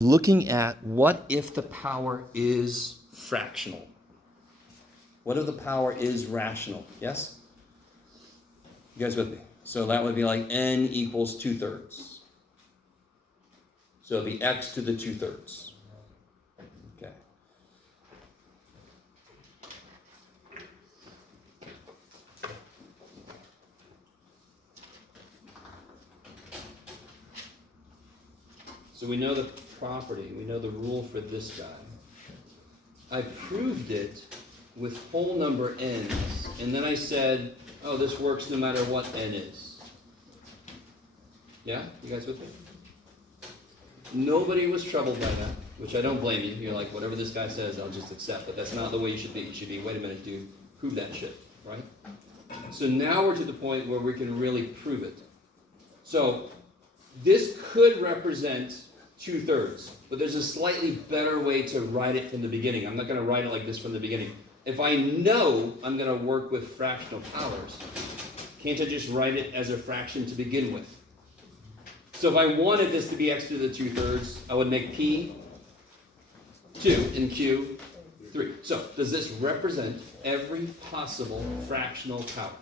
looking at what if the power is fractional? What if the power is rational? Yes? You guys with me? So that would be like n equals 2/3. So it'd be x to the 2/3. Okay. So we know the property, we know the rule for this guy. I proved it with whole number n's, and then I said, oh, this works no matter what n is. Yeah? You guys with me? Nobody was troubled by that, which I don't blame you. You're like, whatever this guy says, I'll just accept. But that's not the way you should be. You should be, wait a minute, dude, prove that shit, right? So now we're to the point where we can really prove it. So this could represent 2/3, but there's a slightly better way to write it from the beginning. I'm not going to write it like this from the beginning. If I know I'm going to work with fractional powers, can't I just write it as a fraction to begin with? So if I wanted this to be x to the 2/3, I would make p 2 and q 3. So does this represent every possible fractional power?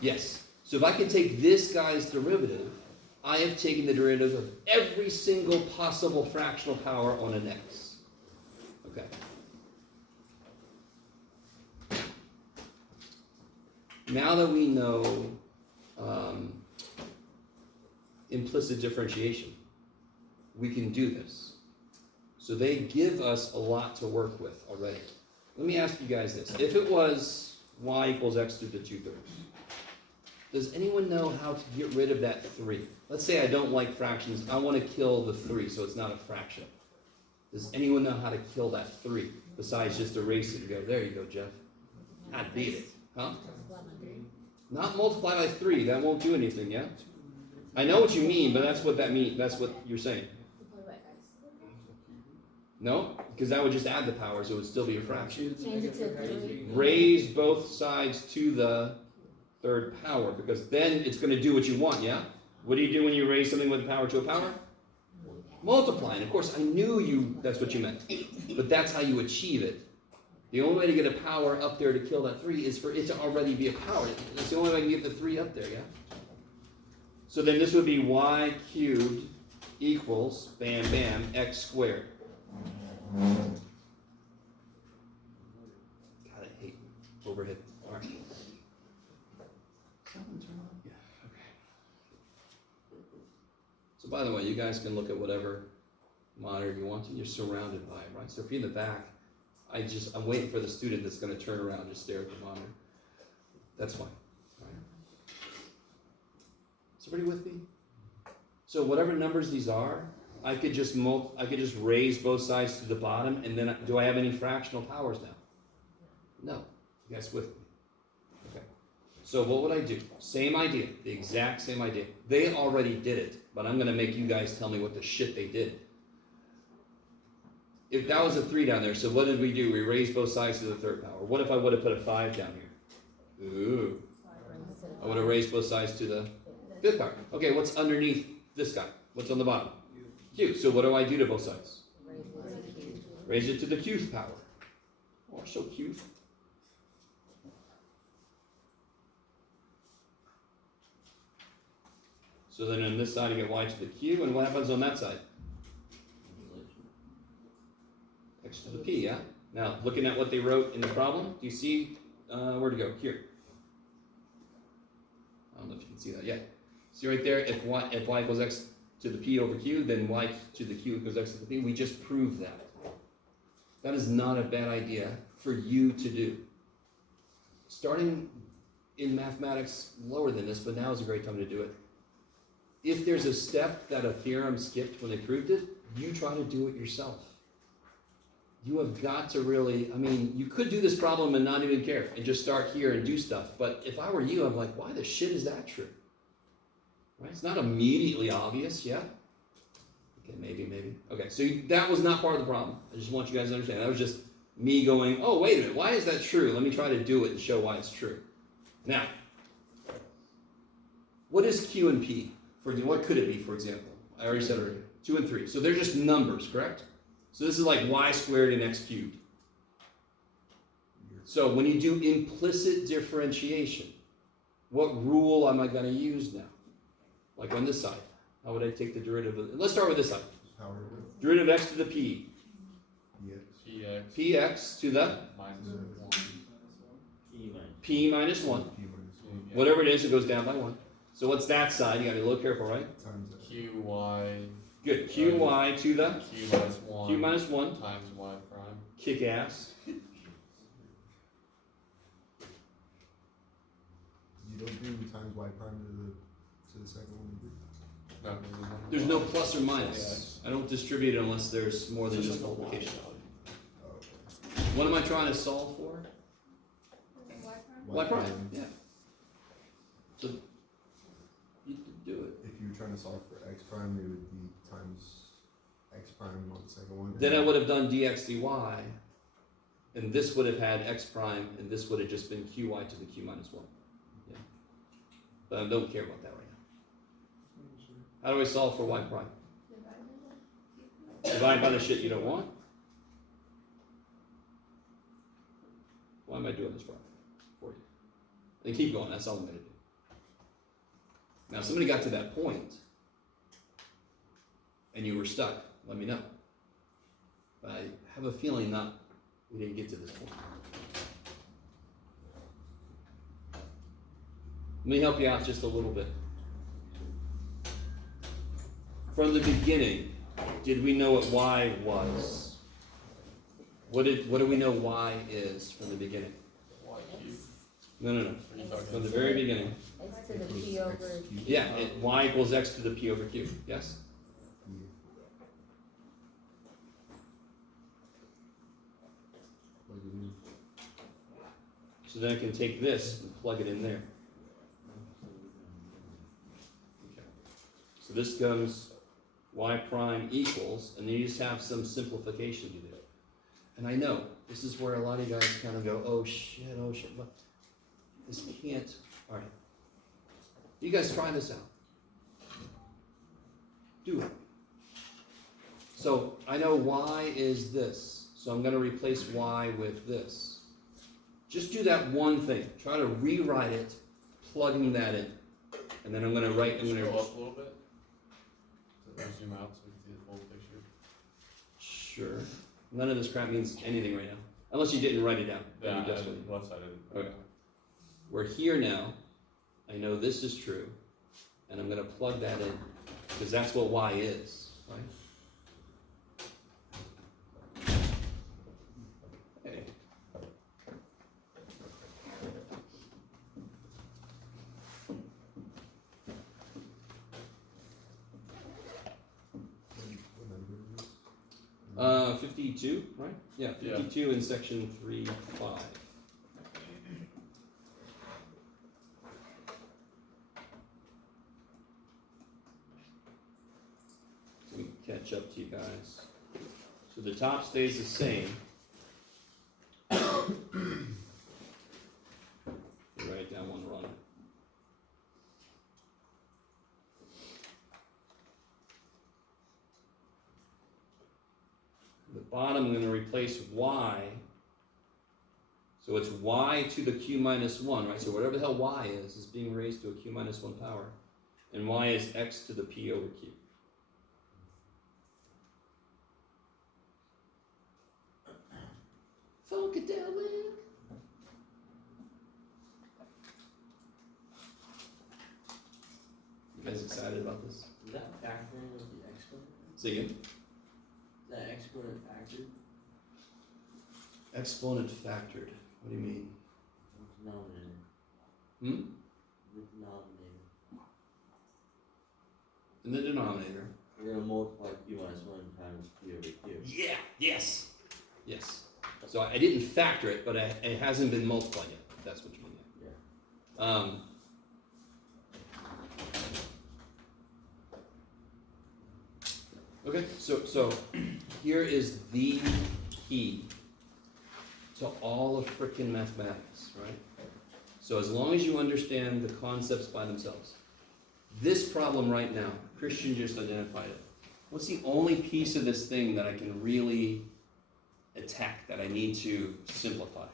Yes. So if I can take this guy's derivative, I have taken the derivative of every single possible fractional power on an x. Okay. Now that we know implicit differentiation, we can do this. So they give us a lot to work with already. Let me ask you guys this. If it was y equals x to the 2/3, does anyone know how to get rid of that 3? Let's say I don't like fractions. I want to kill the 3 so it's not a fraction. Does anyone know how to kill that 3 besides just erase it and go, there you go, Jeff. I beat it. Huh? Not multiply by 3. That won't do anything, yeah? I know what you mean, but that's what that means. That's what you're saying. No? Because that would just add the power, so it would still be a fraction. Raise both sides to the 3rd power, because then it's going to do what you want, yeah? What do you do when you raise something with power to a power? Multiply. And of course, I knew that's what you meant. But that's how you achieve it. The only way to get a power up there to kill that 3 is for it to already be a power. That's the only way I can get the 3 up there, yeah? So then this would be y cubed equals, bam, bam, x squared. God, I hate overhead. All right. Yeah, okay. So by the way, you guys can look at whatever monitor you want to. You're surrounded by it, right? So if you're in the back, I'm waiting for the student that's going to turn around and just stare at the monitor. That's fine. All right. Is everybody with me? So whatever numbers these are, I could just raise both sides to the bottom, and then do I have any fractional powers now? No. You guys with me? Okay. So what would I do? Same idea, the exact same idea. They already did it, but I'm going to make you guys tell me what the shit they did. If that was a 3 down there, so what did we do? We raised both sides to the 3rd power. What if I would have put a 5 down here? Ooh. I would have raised both sides to the 5th power. Okay, what's underneath this guy? What's on the bottom? Q. So what do I do to both sides? Raise it to the qth power. Oh, so cute. So then on this side I get y to the q, and what happens on that side? X to the p, yeah? Now, looking at what they wrote in the problem, do you see where to go? Here. I don't know if you can see that. Yeah. See right there, if y equals x to the p over q, then y to the q equals x to the p. We just proved that. That is not a bad idea for you to do. Starting in mathematics lower than this, but now is a great time to do it. If there's a step that a theorem skipped when they proved it, you try to do it yourself. You have got to really, you could do this problem and not even care and just start here and do stuff. But if I were you, I'm like, why the shit is that true? Right? It's not immediately obvious, yeah? Okay, maybe. Okay, so that was not part of the problem. I just want you guys to understand. That was just me going, oh, wait a minute, why is that true? Let me try to do it and show why it's true. Now, what is Q and P? What could it be, for example? I already said it already. 2 and 3. So they're just numbers, correct? So this is like y squared and x cubed. So when you do implicit differentiation, what rule am I going to use now? Like on this side, how would I take the derivative of, let's start with this side. Derivative of x to the p. Px to the p minus 1. Whatever it is, it goes down by 1. So what's that side? You got to be a little careful, right? Qy. Good. Qy to the Q minus 1. Q minus 1 Times y prime. kick ass. You don't do times y prime to the second one. No, There's no plus or minus. I don't distribute it unless there's more than just multiplication. Oh, What am I trying to solve for? Y prime. Yeah. So you do it. If you were trying to solve for x prime, it would be times x prime on the second one. Then I would have done dx dy, and this would have had x prime, and this would have just been qy to the q minus 1. Yeah. But I don't care about that right now. How do I solve for y prime? Divide by the shit you don't want? Why am I doing this for you? And keep going, that's all I'm going to do. Now, if somebody got to that point, and you were stuck, let me know. But I have a feeling we didn't get to this point. Let me help you out just a little bit. From the beginning, did we know what y was? What do we know y is from the beginning? Y cubed. No. From the very beginning. X to the P over Q. Yeah, y equals x to the p over q. Yes? So then I can take this and plug it in there. Okay. So this comes y prime equals, and then you just have some simplification to do. And I know, this is where a lot of you guys kind of go, oh shit, but this can't, all right. You guys try this out. Do it. So I know y is this, so I'm going to replace y with this. Just do that one thing. Try to rewrite it, plugging that in. And then I'm going to write, Scroll up a little bit. Zoom out so we can see the full picture. Sure. None of this crap means anything right now. Unless you didn't write it down. Yeah, Then you just wouldn't. left side of it. Okay. We're here now. I know this is true. And I'm going to plug that in. Because that's what y is, right? Hey. What number is this? 52, right? Yeah, Yeah. 52 in section 3.5. So we can catch up to you guys. So the top stays the same. Write down one run. The bottom, I'm going to replace y. So it's y to the q minus 1, right? So whatever the hell y is being raised to a q minus 1 power. And y is x to the p over q. Funkadelic. You guys excited about this? Is that factoring with the exponent? Say again. Is that exponent factored? Exponent factored. What do you mean? With denominator. Hmm? With denominator. In the denominator. We're gonna multiply q minus 1 times p over q. Yeah. Yes. Yes. So I didn't factor it, but it hasn't been multiplied yet. If that's what you mean. Yeah. Okay. So here is the key to all of frickin' mathematics, right? So as long as you understand the concepts by themselves, this problem right now, Christian just identified it. What's the only piece of this thing that I can really attack, that I need to simplify?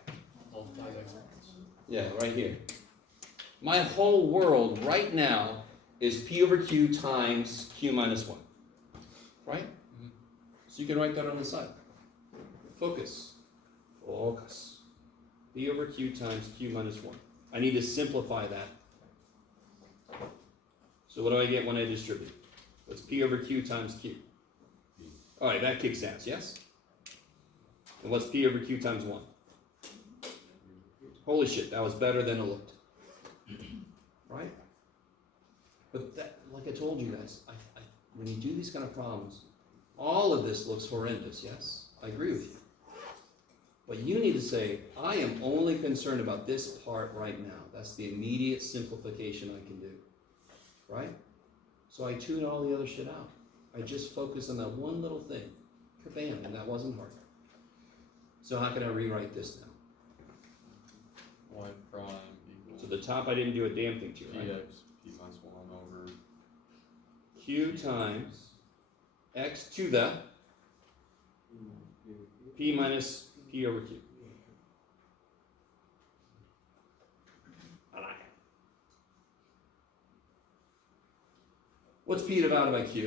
Multiply exponents. Yeah, right here. My whole world right now is P over Q times Q minus 1. Right? Mhm. So you can write that on the side. Focus. Focus. P over Q times Q minus 1. I need to simplify that. So what do I get when I distribute? What's P over Q times Q? Alright, that kicks ass, yes? And what's P over Q times 1? Holy shit, that was better than it looked. Right? But that, like I told you guys, when you do these kind of problems, all of this looks horrendous, yes? I agree with you. But you need to say, I am only concerned about this part right now. That's the immediate simplification I can do. Right? So I tune all the other shit out. I just focus on that one little thing. Kabam, and that wasn't hard. So how can I rewrite this now? Y prime equals So the top I didn't do a damn thing to, right? px p minus 1 over Q times x to the p minus p over q. I like it. What's p divided by q?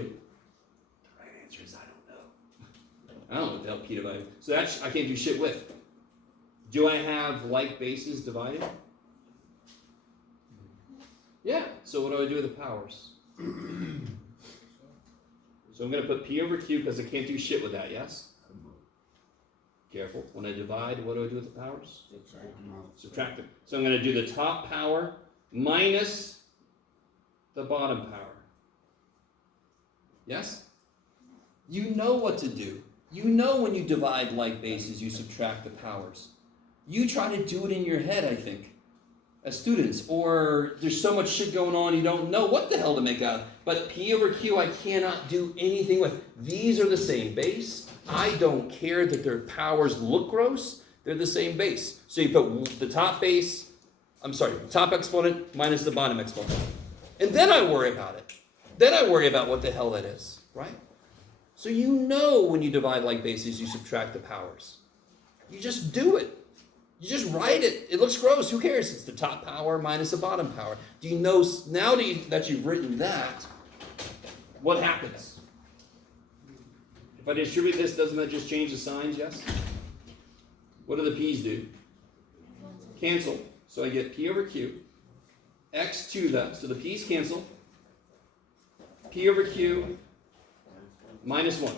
The right answer is I don't know. I don't know what the hell p divided. So that's I can't do shit with. Do I have like bases divided? Yeah. So what do I do with the powers? So I'm going to put p over q because I can't do shit with that, yes? Careful. When I divide, what do I do with the powers? Subtract them. So I'm going to do the top power minus the bottom power. Yes? You know what to do. You know when you divide like bases, you subtract the powers. You try to do it in your head, I think, as students. Or there's so much shit going on, you don't know what the hell to make out. But P over Q, I cannot do anything with. These are the same base. I don't care that their powers look gross. They're the same base. So you put the top base, the top exponent minus the bottom exponent. And then I worry about it. Then I worry about what the hell that is, right? So you know when you divide like bases, you subtract the powers. You just do it. You just write it. It looks gross. Who cares? It's the top power minus the bottom power. Do you know, now that you've written that, what happens? If I distribute this, doesn't that just change the signs, yes? What do the p's do? Cancel. So I get p over q, x to the, so the p's cancel, p over q minus 1.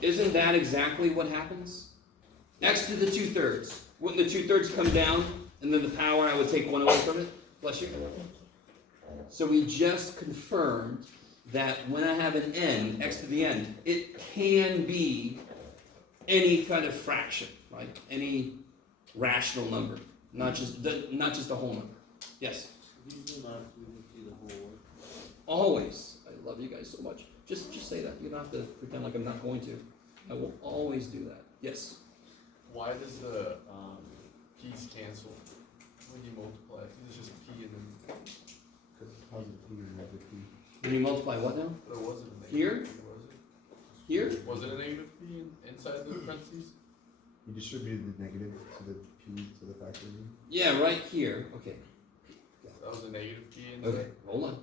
Isn't that exactly what happens? X to the 2/3. Wouldn't the 2/3 come down, and then the power, I would take 1 away from it? Bless you. So we just confirmed that when I have an n, x to the n, it can be any kind of fraction, right? Any rational number, not just a whole number. Yes? If you zoom out, we can see the whole work. Always. I love you guys so much. Just say that. You don't have to pretend like I'm not going to. I will always do that. Yes? why does the p's cancel when you multiply? It's just p and then Because it's positive p and negative p. When you multiply what now? there wasn't a negative Here? p, was it? Here? Was it a negative p inside the parentheses? You distributed the negative to the p to the factor. Yeah, right here. Okay. That was a negative p inside? Okay. Hold on.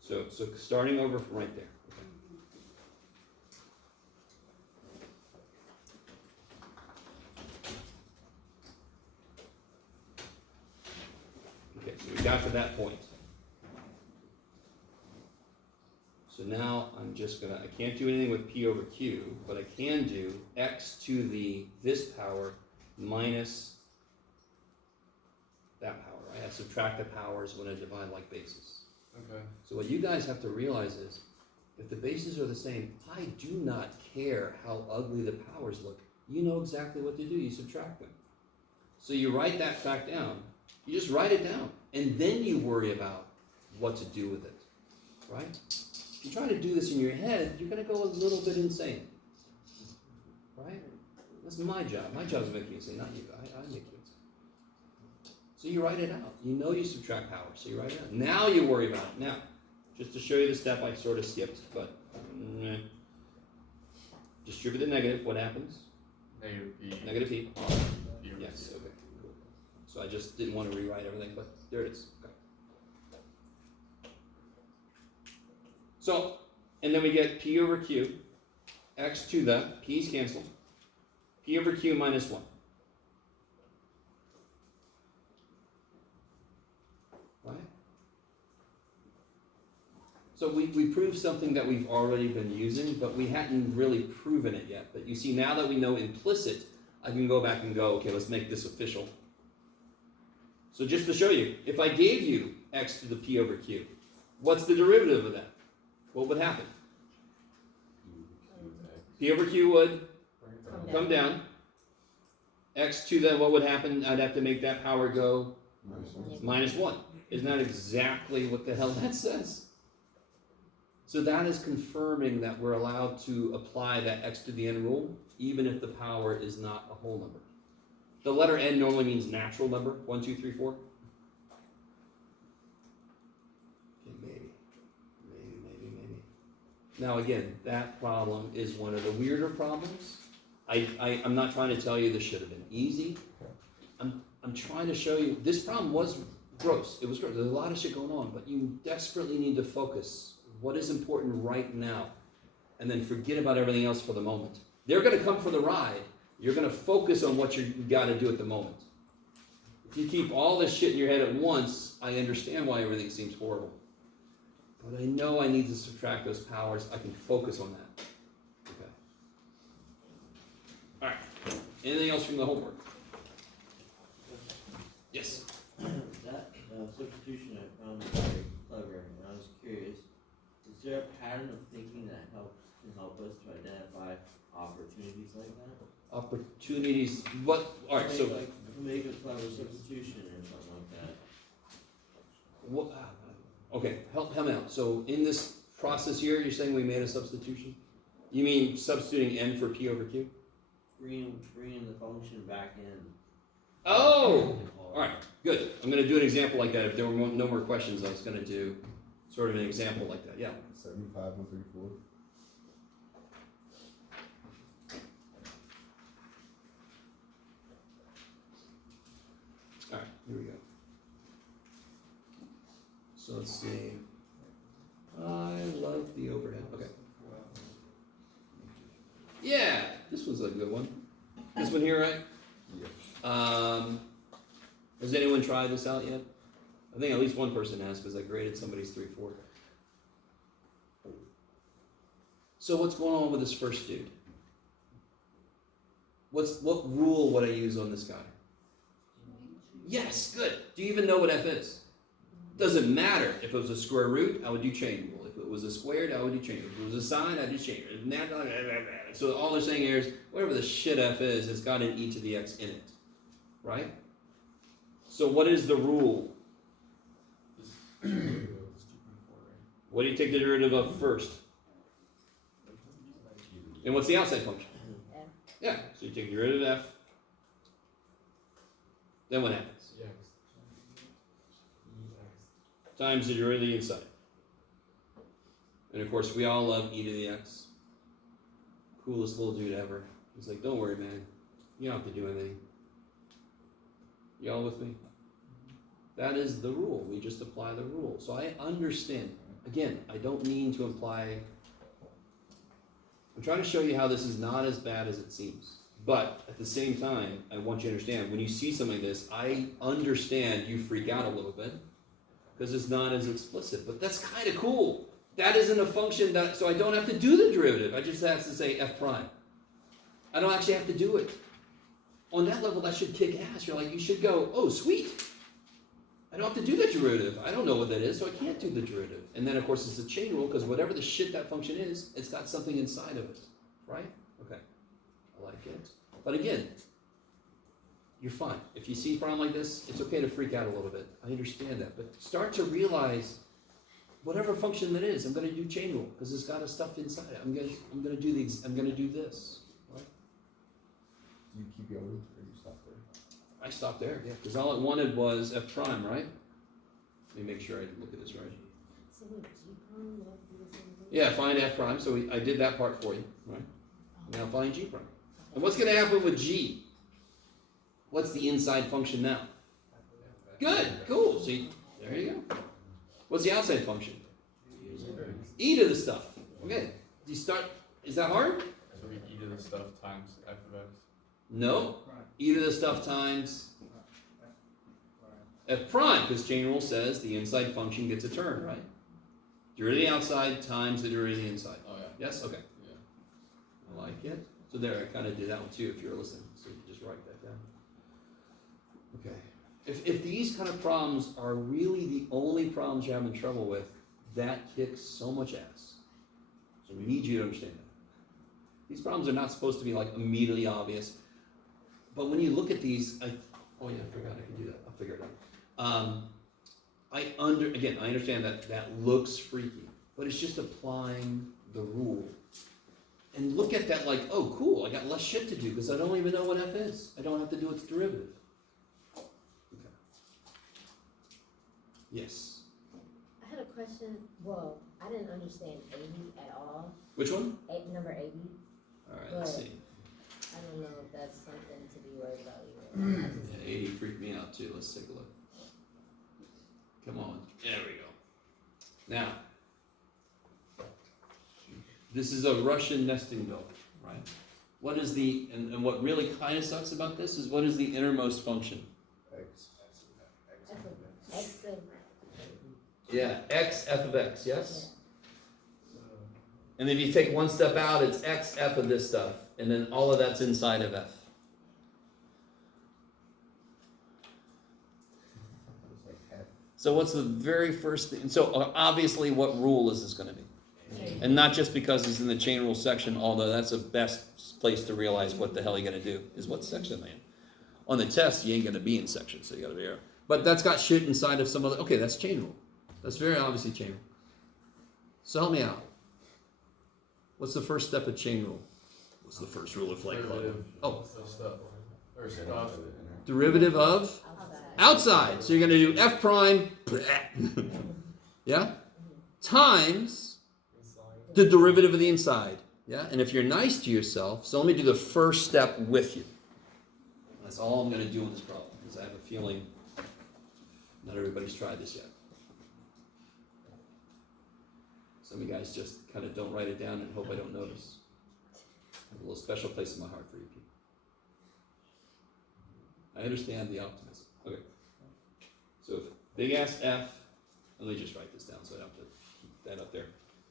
So starting over from right there. Okay, so we got to that point. So now I'm just gonna, I can't do anything with p over q, but I can do x to this power minus that power. I have to subtract the powers when I divide like bases. Okay. So what you guys have to realize is, if the bases are the same, I do not care how ugly the powers look. You know exactly what to do, you subtract them. So you write that fact down, you just write it down, and then you worry about what to do with it, right? If you try to do this in your head, you're gonna go a little bit insane, right? That's my job. My job is making you insane, not you. I make you insane. So you write it out. You know you subtract power, so you write it out. Now you worry about it. Now, Just to show you the step I sort of skipped, but distribute the negative, what happens? Negative P. Negative P. P over Yes, Q. okay, cool. So I just didn't want to rewrite everything, but there it is. Okay. So, and then we get P over Q, x to the, P's cancel, P over Q minus 1. Right? So we proved something that we've already been using, but we hadn't really proven it yet. But you see, now that we know implicit, I can go back and go, okay, let's make this official. So just to show you, if I gave you x to the P over Q, what's the derivative of that? What would happen? P over Q would come down. X to the, what would happen? I'd have to make that power go minus 1. Isn't that exactly what the hell that says? So that is confirming that we're allowed to apply that x to the n rule, even if the power is not a whole number. The letter n normally means natural number, 1, 2, 3, 4. Maybe. Now again, that problem is one of the weirder problems. I'm not trying to tell you this should have been easy. I'm trying to show you, this problem was gross. It was gross. There's a lot of shit going on, but you desperately need to focus. What is important right now? And then forget about everything else for the moment. They're going to come for the ride. You're going to focus on what you got to do at the moment. If you keep all this shit in your head at once, I understand why everything seems horrible. But I know I need to subtract those powers. I can focus on that. Okay. All right. Anything else from the homework? Yes. That substitution I found very clever, and I was curious, is there a pattern of thinking that can help us to identify opportunities like that? Opportunities, what, all right, so, Make a clever substitution or something like that. what, okay, help me out. So in this process here, you're saying we made a substitution? You mean substituting n for p over q? Bringing the function back in. Oh, all right, good. I'm going to do an example like that. If there were no more questions, I was going to do sort of an example like that. Yeah. 75, 134. All right, here we go. So let's see. I love the overhead. Okay. Yeah, this one's a good one. This one here, right? Yeah. Has anyone tried this out yet? I think at least one person has because I graded somebody's 3-4. So what's going on with this first dude? What rule would I use on this guy? Yes, good. Do you even know what f is? Doesn't matter. If it was a square root, I would do chain rule. If it was a squared, I would do chain rule. If it was a sine, I'd do chain rule. So all they're saying here is, whatever the shit f is, it's got an e to the x in it. Right? So what is the rule? This 2.4, right? What do you take the derivative of first? And what's the outside function? F. Yeah, so you take the derivative of f. Then what happens? Times the derivative of the inside. And of course, we all love e to the x. Coolest little dude ever. He's like, don't worry, man. You don't have to do anything. Y'all with me? That is the rule. We just apply the rule. So I understand. Again, I don't mean to imply. I'm trying to show you how this is not as bad as it seems. But at the same time, I want you to understand, when you see something like this, I understand you freak out a little bit because it's not as explicit. But that's kind of cool. That isn't a function that, so I don't have to do the derivative. I just have to say f prime. I don't actually have to do it. On that level, that should kick ass. You're like, you should go, oh, sweet. I don't have to do the derivative. I don't know what that is, so I can't do the derivative. And then, of course, it's a chain rule, because whatever the shit that function is, it's got something inside of it. Right? Okay. I like it. But again, you're fine. If you see a problem like this, it's okay to freak out a little bit. I understand that. But start to realize, whatever function that is, I'm going to do chain rule, because it's got a stuff inside it. I'm going to do this. Right? Do you keep going or you stop there? I stopped there, yeah, because all it wanted was f prime, right? Let me make sure I look at this right. So would G prime not be the same thing? Yeah, find f prime, so I did that part for you, right? Now find g prime. And what's gonna happen with g? What's the inside function now? Good, cool, see, there you go. What's the outside function? E to the stuff. Okay, do you start, is that hard? So we e to the stuff times f of x. No, e to the stuff times f prime, because chain rule says the inside function gets a turn, right? Derivative of the outside times the derivative of the inside. Oh, yeah. Yes, okay, Yeah. I like it. So there, I kind of did that one too, if you're listening, so you can just write that down. Okay, if these kind of problems are really the only problems you're having trouble with, that kicks so much ass. So we need you to understand that. These problems are not supposed to be like immediately obvious, but when you look at these, oh yeah, I forgot I can do that. I'll figure it out. I understand that looks freaky, but it's just applying the rule. And look at that like, oh cool, I got less shit to do because I don't even know what f is. I don't have to do its derivative. Okay. Yes. I had a question, well, I didn't understand 80 at all, Which one? number 80. All right, let's see. I don't know if that's something to be worried about either. Yeah, 80 freaked me out too. Let's take a look. Come on. There we go. Now, this is a Russian nesting doll, right? What is the, and what really kind of sucks about this is what is the innermost function? X. X of, Yeah, x f of x, yes? And if you take one step out, it's x f of this stuff, and then all of that's inside of f. It's like F. So what's the very first thing? So obviously what rule is this going to be? And not just because it's in the chain rule section, although that's the best place to realize what the hell you're going to do, is what section they're in. On the test, you ain't going to be in section, so you got to be there. But that's got shit inside of some other, okay, that's chain rule. That's very obviously chain rule. So help me out. What's the first step of chain rule? What's the first rule of Flight Club? Derivative Oh, of stuff. Or stuff. derivative of outside. outside. So you're going to do f prime, yeah, times the derivative of the inside. Yeah, and if you're nice to yourself, so let me do the first step with you. That's all I'm going to do in this problem, because I have a feeling not everybody's tried this yet. Some of you guys just kind of don't write it down and hope I don't notice. I have a little special place in my heart for you people. I understand the optimism. Okay. So if big ass F, let me just write this down so I don't have to keep that up there.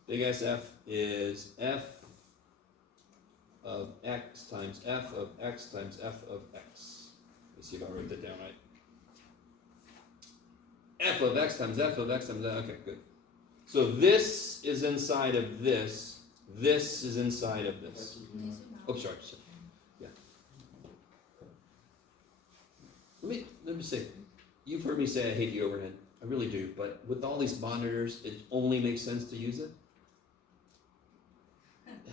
Big ass F is F of X times F of X times F of X. Let's see if I wrote that down right. F of X times F of X times F. Okay, good. So this is inside of this. This is inside of this. Oh, sorry. Yeah. Let me say, you've heard me say I hate the overhead. I really do. But with all these monitors, it only makes sense to use it.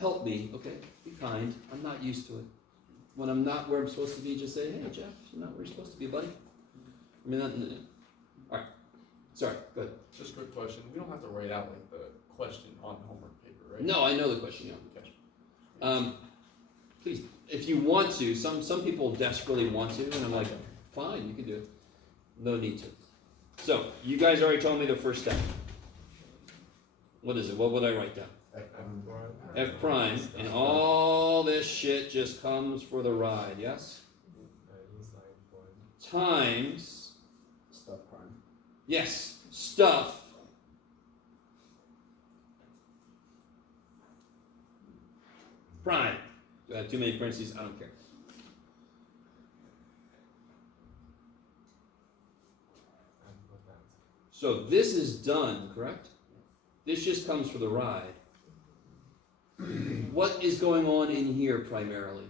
Help me, okay? Be kind. I'm not used to it. When I'm not where I'm supposed to be, just say, hey, Jeff, you're not where you're supposed to be, buddy. I mean, all right. Sorry, go ahead. Just a quick question. We don't have to write out like the question on the homework paper, right? No, I know the question, yeah. Okay. Please, if you want to, some people desperately want to, and I'm like, fine, you can do it. No need to. So, you guys already told me the first step. What is it? What would I write down? F prime, and all this shit just comes for the ride, yes? Times, Stuff prime. yes, stuff. Prime. Do I have too many parentheses? I don't care. So this is done, correct? This just comes for the ride. What is going on in here primarily?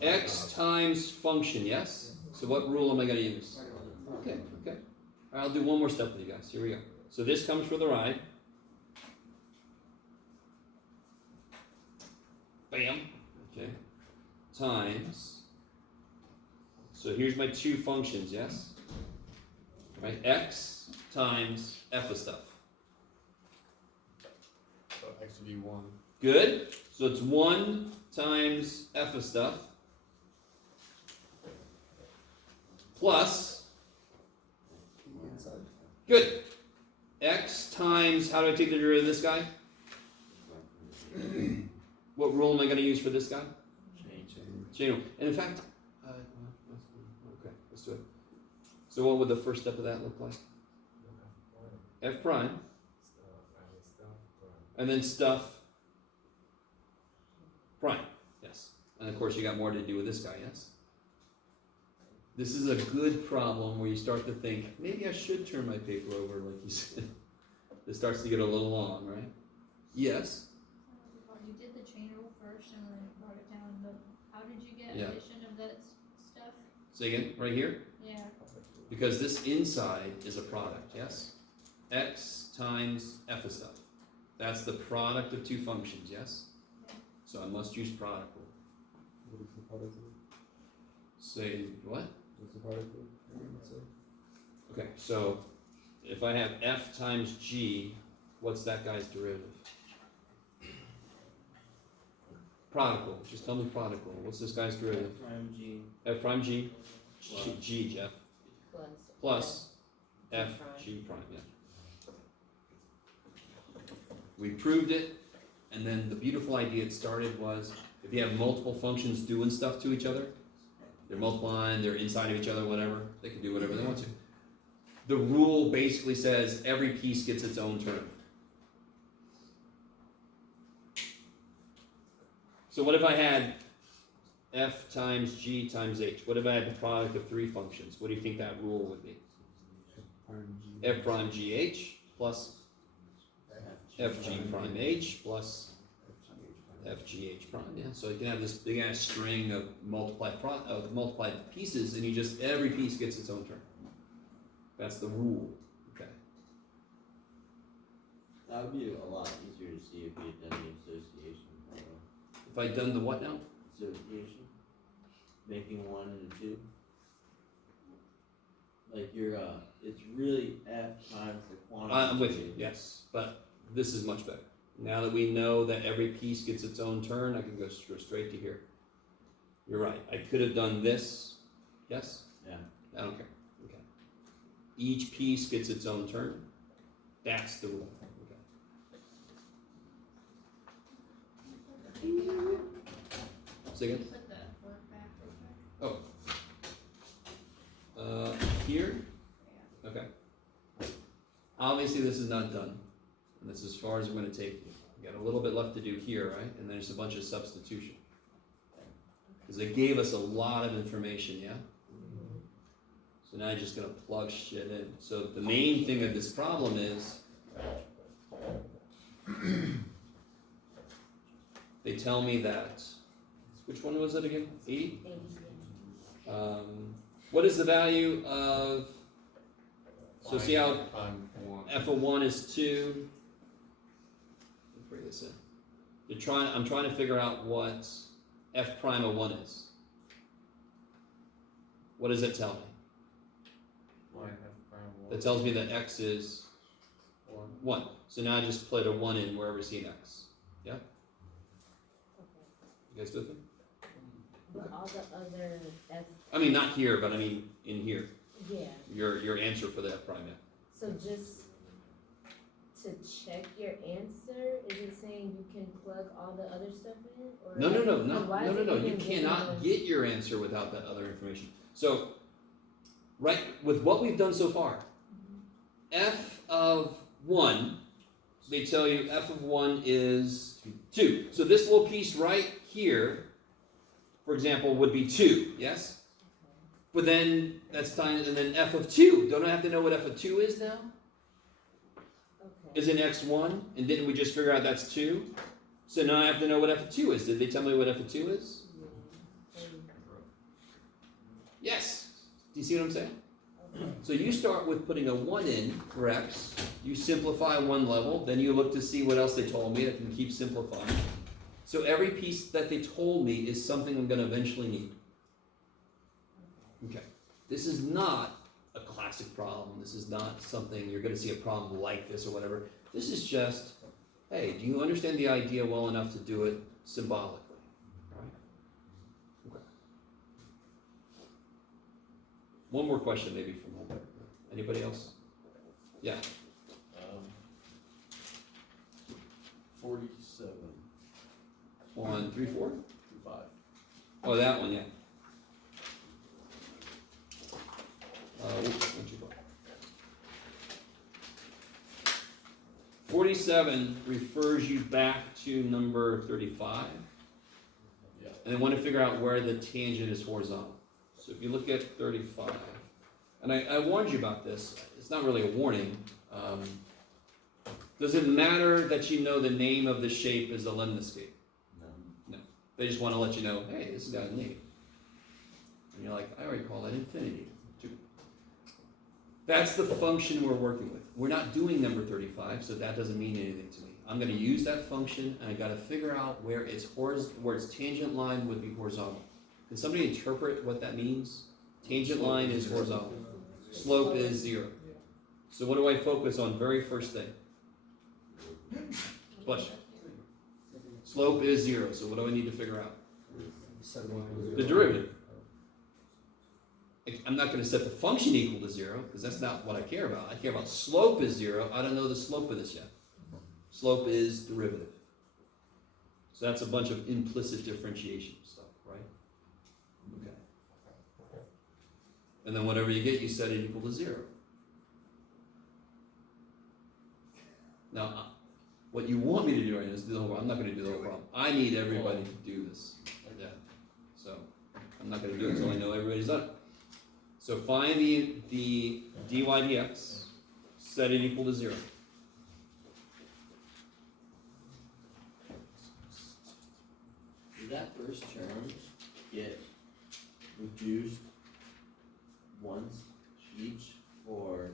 X times function, yes? So what rule am I going to use? Okay. All right, I'll do one more step with you guys. Here we go. So this comes for the ride. Bam. Okay. Times. So here's my two functions, yes? Right? X times f of stuff. So X would be 1. Good. So it's 1 times f of stuff plus, Inside. good, x times, how do I take the derivative of this guy? What rule am I going to use for this guy? Change. Chain rule. And in fact, okay, let's do it. So what would the first step of that look like? F prime, and then stuff prime, yes. And of course you got more to do with this guy, yes? This is a good problem where you start to think, maybe I should turn my paper over like you said. This starts to get a little long, right? Yes? You did the chain rule first and then brought it down, but how did you get Yeah. addition of that stuff? Say again, right here? Yeah. Because this inside is a product, yes? X times f of stuff. That's the product of two functions, yes? So I must use product rule. What is the product rule? Say what? What's the product rule? Everyone say. Okay, so if I have f times g, what's that guy's derivative? Product rule. Just tell me product rule. What's this guy's derivative? Prime G. F prime g, Plus. g, Jeff, plus f g prime, yeah. We proved it, and then the beautiful idea it started was, if you have multiple functions doing stuff to each other, they're multiplying, they're inside of each other, whatever, they can do whatever they want to. The rule basically says every piece gets its own term. So what if I had f times g times h? What if I had the product of three functions? What do you think that rule would be? Prime G. F prime gh plus fg prime h plus fgh prime, yeah. So you can have this big ass string of multiplied pieces, and you just, every piece gets its own term. That's the rule. Okay. That would be a lot easier to see if we had done the association. If I'd done the what now? Association? Making 1 and 2. Like you're, it's really F times the quantity. I'm with you, yes, but this is much better. Now that we know that every piece gets its own turn, I can go straight to here. You're right, I could have done this, yes? Yeah. I don't care, okay. Each piece gets its own turn. That's the rule, okay. Say again? Put the work back. Here? Okay. Obviously this is not done. And that's as far as I'm gonna take you. We got a little bit left to do here, right? And there's a bunch of substitution. Because they gave us a lot of information, yeah? So now you're just gonna plug shit in. So the main thing of this problem is they tell me that, which one was it again? 80? What is the value of, so see how Prime 1. f of 1 is 2? Let me bring this in. I'm trying to figure out what f prime of 1 is. What does it tell me? Line F prime 1. That tells me that x is 1. So now I just put a 1 in wherever you see an x. Yeah? You guys with me? But all the other, that's, I mean, not here, but I mean in here. yeah, Your answer for the f prime, yeah. so just to check your answer, is it saying you can plug all the other stuff in? Or No. You cannot get your answer without that other information. So, right, with what we've done so far, f of 1, they tell you f of 1 is 2. So this little piece right here, for example, would be 2, yes? But then, that's time, and then f of 2. Don't I have to know what f of 2 is now? Okay. Isn't x 1? And didn't we just figure out that's 2? So now I have to know what f of 2 is. Did they tell me what f of 2 is? Yes. Do you see what I'm saying? Okay. So you start with putting a 1 in for x. You simplify one level. Then you look to see what else they told me. That can keep simplifying. So every piece that they told me is something I'm going to eventually need. Okay. This is not a classic problem. This is not something you're gonna see a problem like this or whatever. This is just, hey, do you understand the idea well enough to do it symbolically? Right? Okay. One more question maybe from home. Anybody else? Yeah. 47 On 3-4? through 5. Oh, that one, yeah. What's your book? 47 refers you back to number 35, Yeah. and they want to figure out where the tangent is horizontal. So if you look at 35, and I warned you about this, it's not really a warning. Does it matter that you know the name of the shape is a lemniscate? No. They just want to let you know, hey, this has got a name. And you're like, I already call that infinity. That's the function we're working with. We're not doing number 35, so that doesn't mean anything to me. I'm going to use that function, and I got to figure out where its tangent line would be horizontal. Can somebody interpret what that means? Tangent line is horizontal. Slope is 0. So what do I focus on very first thing? Bless you. Slope is 0. So what do I need to figure out? The derivative. I'm not going to set the function equal to 0, because that's not what I care about. I care about slope is 0. I don't know the slope of this yet. Slope is derivative. So that's a bunch of implicit differentiation stuff, right? Okay. And then whatever you get, you set it equal to 0. Now, what you want me to do right now is do the whole problem. I'm not going to do the whole problem. I need everybody to do this. Yeah. So I'm not going to do it until I know everybody's done it. So find the dy dx, set it equal to 0. Did that first term get reduced once each for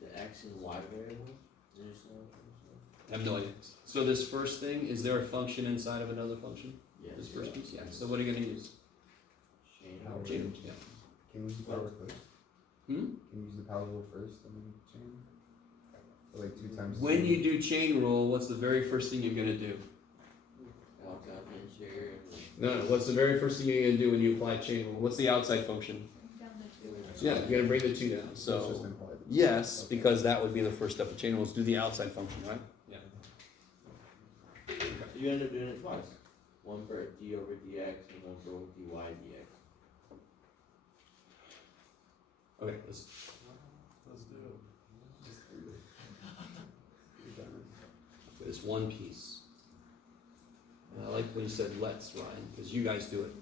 the x and y variables? I have no idea. So this first thing, is there a function inside of another function? Yes. This first piece, yeah. So what are you going to use? Chain. Chain, yeah. Can we use the power first? Hmm? Can we use the power rule first and then chain? So like 2 times When 2. you do chain rule, what's the very first thing you're going to do? Walk out and share. No, what's the very first thing you're going to do when you apply chain rule? What's the outside function? Down the two. Yeah, you're going to bring the 2 down. It's So just implied. yes, because that would be the first step of chain rules. Do the outside function, right? Yeah. You end up doing it twice. One for d over dx and one for dy dx. Okay, let's Let's do it. for this one piece. And I like when you said let's, Ryan, because you guys do it.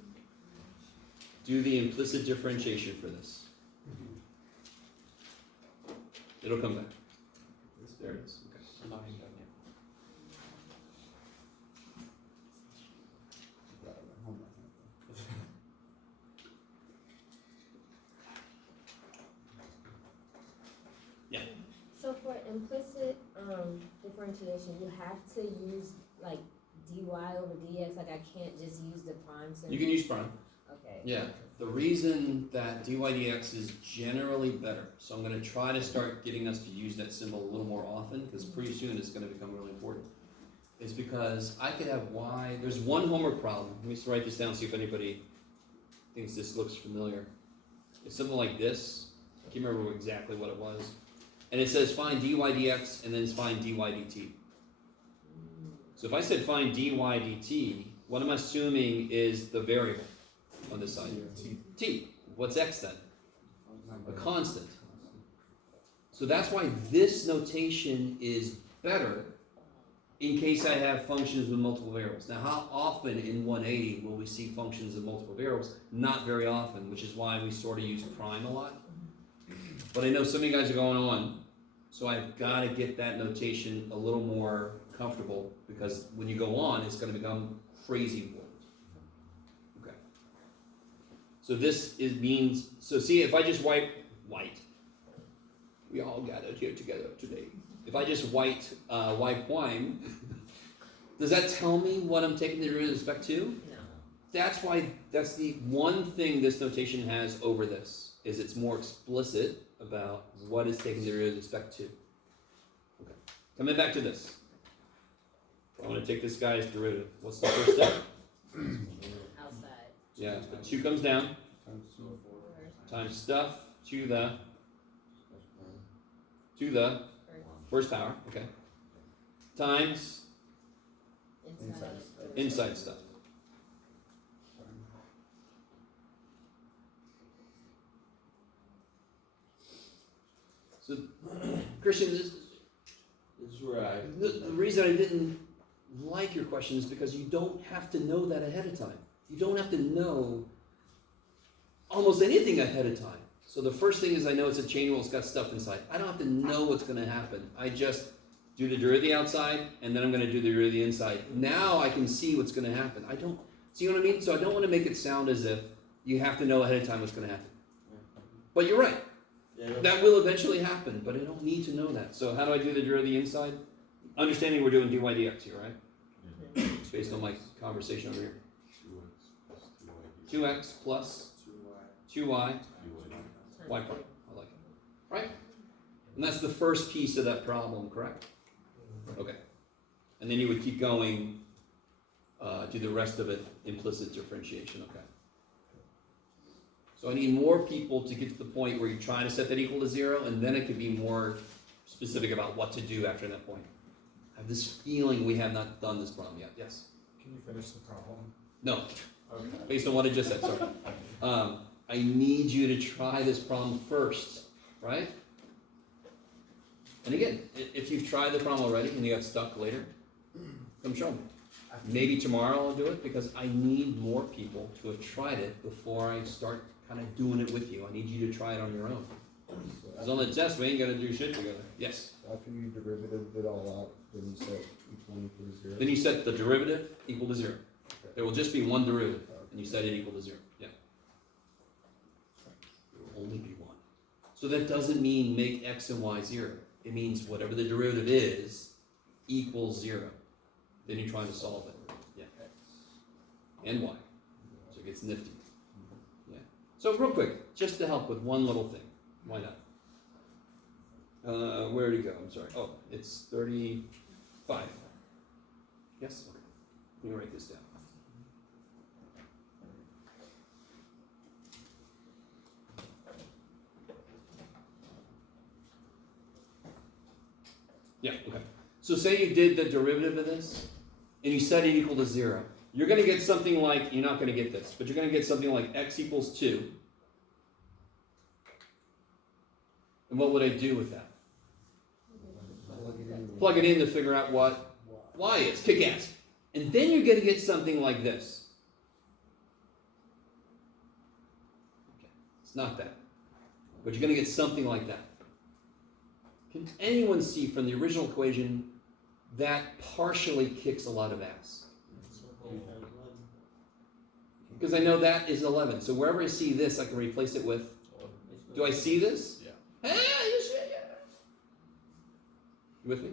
Do the implicit differentiation for this. It'll come back. There it is. Okay. So for implicit differentiation, you have to use like dy over dx. Like I can't just use the prime symbol. You can use prime. Okay. Yeah. The reason that dy dx is generally better, so I'm going to try to start getting us to use that symbol a little more often, because pretty soon it's going to become really important, is because I could have y, there's one homework problem. Let me just write this down, see if anybody thinks this looks familiar. It's something like this. I can't remember exactly what it was. And it says find dy dx and then find dy dt. So if I said find dy dt, what I'm assuming is the variable on this side. T. What's x then? A constant. So that's why this notation is better in case I have functions with multiple variables. Now, how often in 180 will we see functions of multiple variables? Not very often, which is why we sort of use prime a lot. But I know some of you guys are going on, so I've got to get that notation a little more comfortable, because when you go on, it's going to become crazy important. Okay. So this means, so see, if I just white, we all gathered here together today. If I just white prime, does that tell me what I'm taking the derivative with respect to? No. That's why, that's the one thing this notation has over this. is it's more explicit about what is taking the derivative with respect to. Okay. Coming back to this. I want to take this guy's derivative. What's the first step? Outside. Yeah, but 2 comes down, Or times stuff to the first power, okay, times inside stuff. So, Christian, This is where I. the reason I didn't like your question is because you don't have to know that ahead of time. You don't have to know almost anything ahead of time. So the first thing is I know it's a chain rule, it's got stuff inside. I don't have to know what's going to happen. I just do the derivative outside, and then I'm going to do the derivative inside. Now I can see what's going to happen. I don't, see what I mean? So I don't want to make it sound as if you have to know ahead of time what's going to happen. But you're right. Yeah, That will eventually happen, but I don't need to know that. So how do I do the derivative inside? Understanding we're doing dy dx here, right? It's based on my conversation over here. 2x plus 2y, y prime. I like it. Right? And that's the first piece of that problem, correct? Okay. And then you would keep going, do the rest of it, implicit differentiation, okay. So I need more people to get to the point where you're trying to set that equal to 0, and then it could be more specific about what to do after that point. I have this feeling we have not done this problem yet. Yes? Can you finish the problem? No, Okay. based on what I just said, sorry. I need you to try this problem first, right? And again, if you've tried the problem already and you got stuck later, come show me. Maybe tomorrow I'll do it because I need more people to have tried it before I start kind of doing it with you. I need you to try it on your own. Because on the test, we ain't gonna do shit together. Yes? After you derivative it all out, then you set each one equal to 0. Then you set the derivative equal to 0. There will just be one derivative, and you set it equal to 0. Yeah. There will only be one. So that doesn't mean make x and y 0. It means whatever the derivative is equals 0. Then you're trying to solve it. Yeah. And y. So it gets nifty. Yeah. So real quick, just to help with one little thing. Why not? Where did it go? I'm sorry. Oh, it's 35. Yes? Okay. Let me write this down. Yeah, okay. So say you did the derivative of this, and you set it equal to 0. You're going to get something like, you're not going to get this, but you're going to get something like x equals 2. And what would I do with that? Plug it in to figure out what y is. Kick ass. And then you're going to get something like this. Okay. It's not that. But you're going to get something like that. Can anyone see from the original equation that partially kicks a lot of ass? Because I know that is 11. So wherever I see this, I can replace it with, do I see this? Yeah. Hey, you see it, yeah. You with me?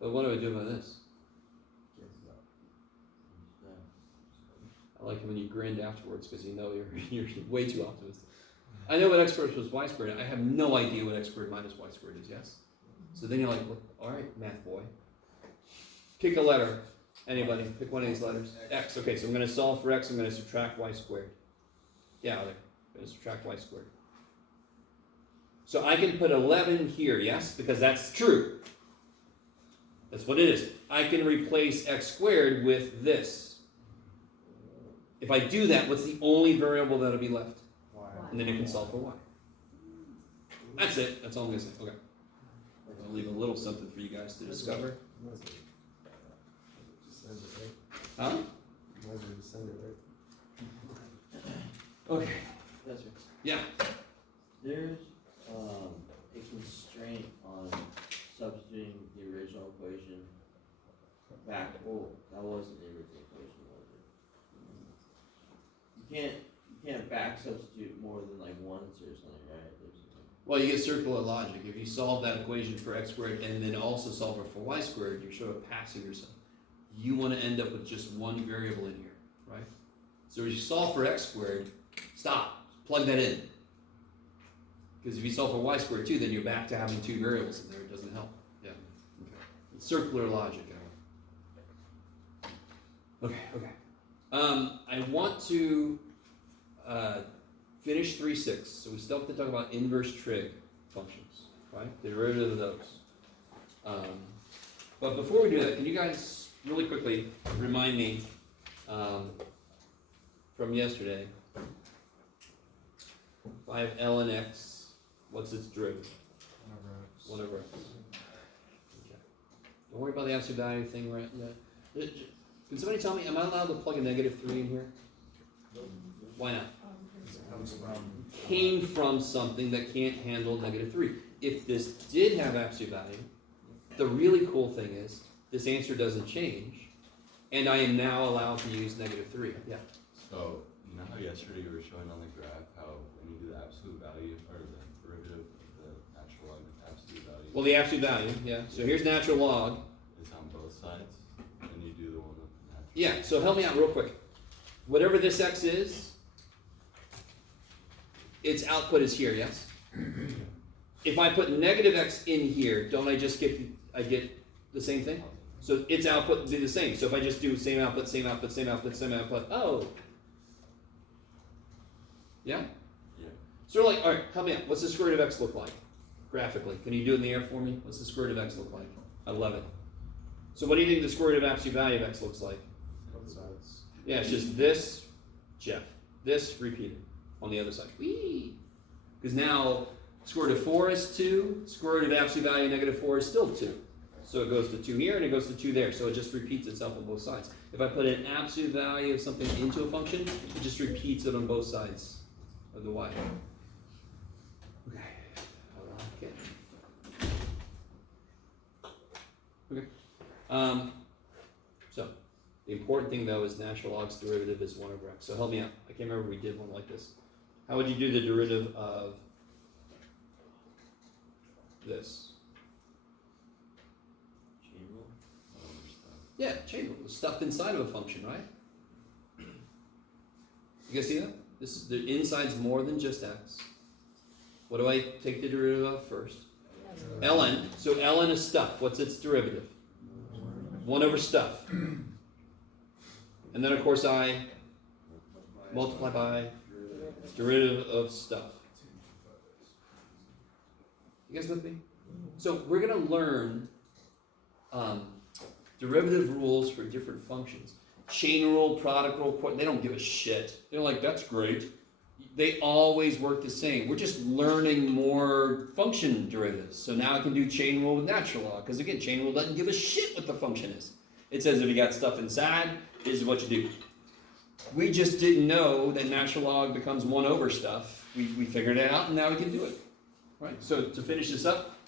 But what do I do about this? I like it when you grinned afterwards because you know you're way too optimistic. I know what x squared plus y squared. I have no idea what x squared minus y squared is, yes? So then you're like, well, all right, math boy. Pick a letter. Anybody, pick one of these letters. X. Okay, so I'm going to solve for x. I'm going to subtract y squared. Yeah, I'm going to subtract y squared. So I can put 11 here, yes? Because that's true. That's what it is. I can replace x squared with this. If I do that, what's the only variable that'll be left? And then you can solve for y. That's it. That's all I'm going to say. Okay. I'll leave a little something for you guys to discover. Huh? Okay. That's right. Yeah. There's a constraint on substituting the original equation back. Oh, that wasn't the original equation, was it? You can't back substitute more than like once or something, right? Well, you get circular logic. If you solve that equation for x squared and then also solve it for y squared, you're sort of passing yourself. You want to end up with just one variable in here, right? So as you solve for x squared, stop. plug that in. Because if you solve for y squared too, then you're back to having two variables in there, it doesn't help. Yeah, okay. It's circular logic, okay. I want to finish 3.6, so we still have to talk about inverse trig functions, right? The derivative of those. But before we do that, can you guys really quickly remind me from yesterday, 5 ln x, what's its derivative? 1 over x. Okay. Don't worry about the absolute value thing right yet. Can somebody tell me, am I allowed to plug a -3 in here? Why not? Came from something that can't handle -3. If this did have absolute value, the really cool thing is, this answer doesn't change, and I am now allowed to use -3. Yeah. So, you know how yesterday you were showing on the graph how when you do the absolute value, or the derivative of the natural log with absolute value, Well, the absolute value, yeah. So here's natural log. is on both sides, and you do the one with the natural. Yeah, so help me out real quick. Whatever this x is, its output is here, yes? If I put -x in here, don't I just get the same thing? So its output would be the same. So if I just do same output, same output, same output, same output, oh. Yeah? Yeah. Sort of like, alright, help me out. What's the square root of x look like? Graphically. Can you do it in the air for me? What's the square root of x look like? I love it. So what do you think the square root of absolute value of x looks like? Both sides. Yeah, it's just this, Jeff. This repeated on the other side. Whee! Because now square root of 4 is 2, square root of absolute value -4 is still 2. So it goes to 2 here and it goes to 2 there. So it just repeats itself on both sides. If I put an absolute value of something into a function, it just repeats it on both sides of the y. Okay. Okay. So the important thing though is natural log's derivative is 1 over x. So help me out. I can't remember if we did one like this. How would you do the derivative of this? Chain rule? Yeah, chain rule. The stuff inside of a function, right? You guys see that? This is, the inside's more than just x. What do I take the derivative of first? ln. So ln is stuff. What's its derivative? 1 over stuff. And then of course I multiply by derivative of stuff. You guys with me? So we're going to learn derivative rules for different functions. Chain rule, product rule, they don't give a shit. They're like, that's great. They always work the same. We're just learning more function derivatives. So now I can do chain rule with natural log. Because again, chain rule doesn't give a shit what the function is. It says if you got stuff inside, this is what you do. We just didn't know that natural log becomes 1 over stuff. We figured it out and now we can do it. Right? So to finish this up,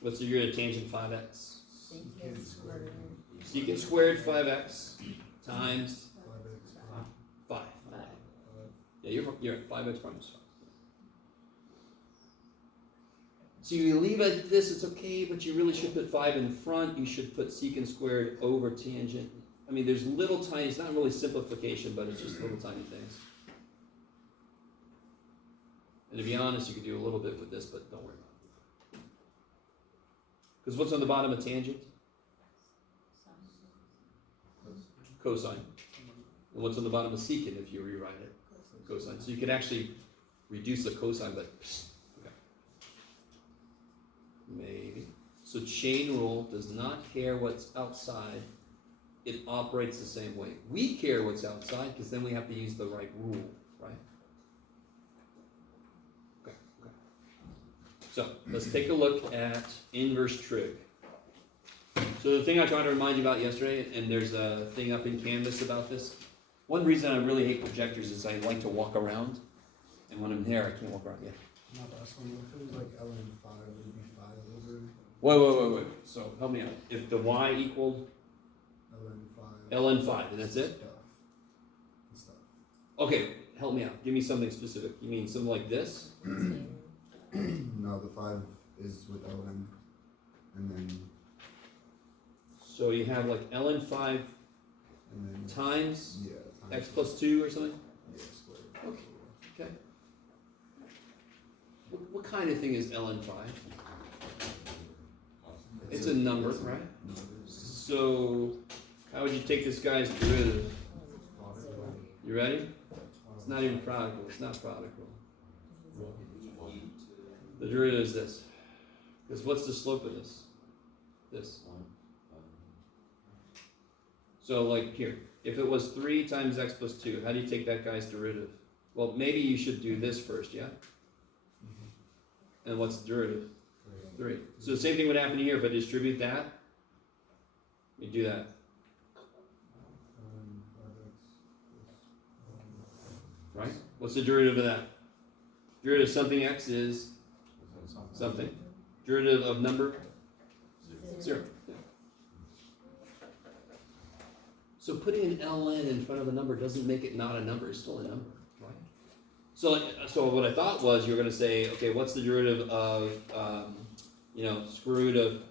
what's the unit of tangent 5x? Secant squared. Secant squared 5x times 5. Yeah, you're at 5x prime is 5. So you leave it this, it's okay, but you really should put 5 in front. You should put secant squared over tangent. I mean, there's little tiny, it's not really simplification, but it's just little tiny things. And to be honest, you could do a little bit with this, but don't worry about it. Because what's on the bottom of tangent? Cosine. And what's on the bottom of secant if you rewrite it? Cosine. So you could actually reduce the cosine, but okay. Maybe. So chain rule does not care what's outside. It operates the same way. We care what's outside because then we have to use the right rule, right? Okay. So let's take a look at inverse trig. So the thing I tried to remind you about yesterday, and there's a thing up in Canvas about this. One reason I really hate projectors is I like to walk around, and when I'm there, I can't walk around yet. Not that one, if it was like ln5, it would be 5 over Wait. So help me out. If the y equaled ln5. ln5, and that's it? Stuff. Okay, help me out. Give me something specific. You mean something like this? No, the 5 is with ln, and then So you have like ln5 and then times yeah, x plus 2 or something? Yeah, squared. Okay. Okay. What kind of thing is ln 5? It's a number, right? So, how would you take this guy's derivative? You ready? It's not even prodigal. It's not prodigal. The derivative is this. Because what's the slope of this? This. So, like here, if it was 3 times x plus 2, how do you take that guy's derivative? Well, maybe you should do this first, yeah? And what's the derivative? 3. So the same thing would happen here if I distribute that. You do that. Right? What's the derivative of that? Derivative of something x is something. Derivative of number? 0. Yeah. So putting an ln in front of a number doesn't make it not a number. It's still a number, right? So what I thought was you were going to say, okay, what's the derivative of, square root of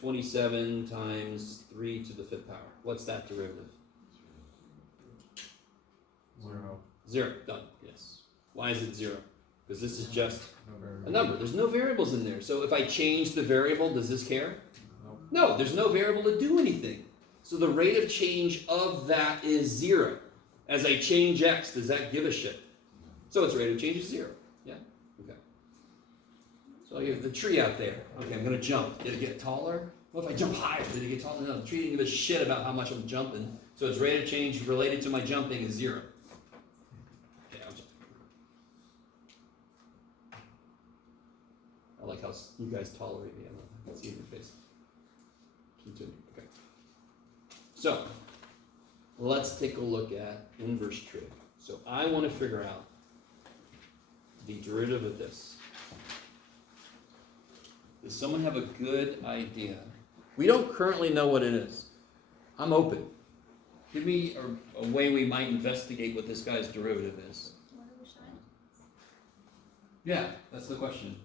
27 times 3 to the 5th power? What's that derivative? 0. 0. Done. Yes. Why is it 0? Because this is just No variable. a number. There's no variables in there. So if I change the variable, does this care? No, there's no variable to do anything. So the rate of change of that is 0. As I change x, does that give a shit? So its rate of change is 0. Yeah? Okay. So you have the tree out there. Okay, I'm going to jump. Did it get taller? What if I jump higher? Did it get taller? No, the tree didn't give a shit about how much I'm jumping. So its rate of change related to my jumping is 0. Okay, I like how you guys tolerate me. I can see it in your face. Continue. Okay. So, let's take a look at inverse trig. So I want to figure out the derivative of this. Does someone have a good idea? We don't currently know what it is. I'm open. Give me a way we might investigate what this guy's derivative is. 1 over sine? Yeah, that's the question.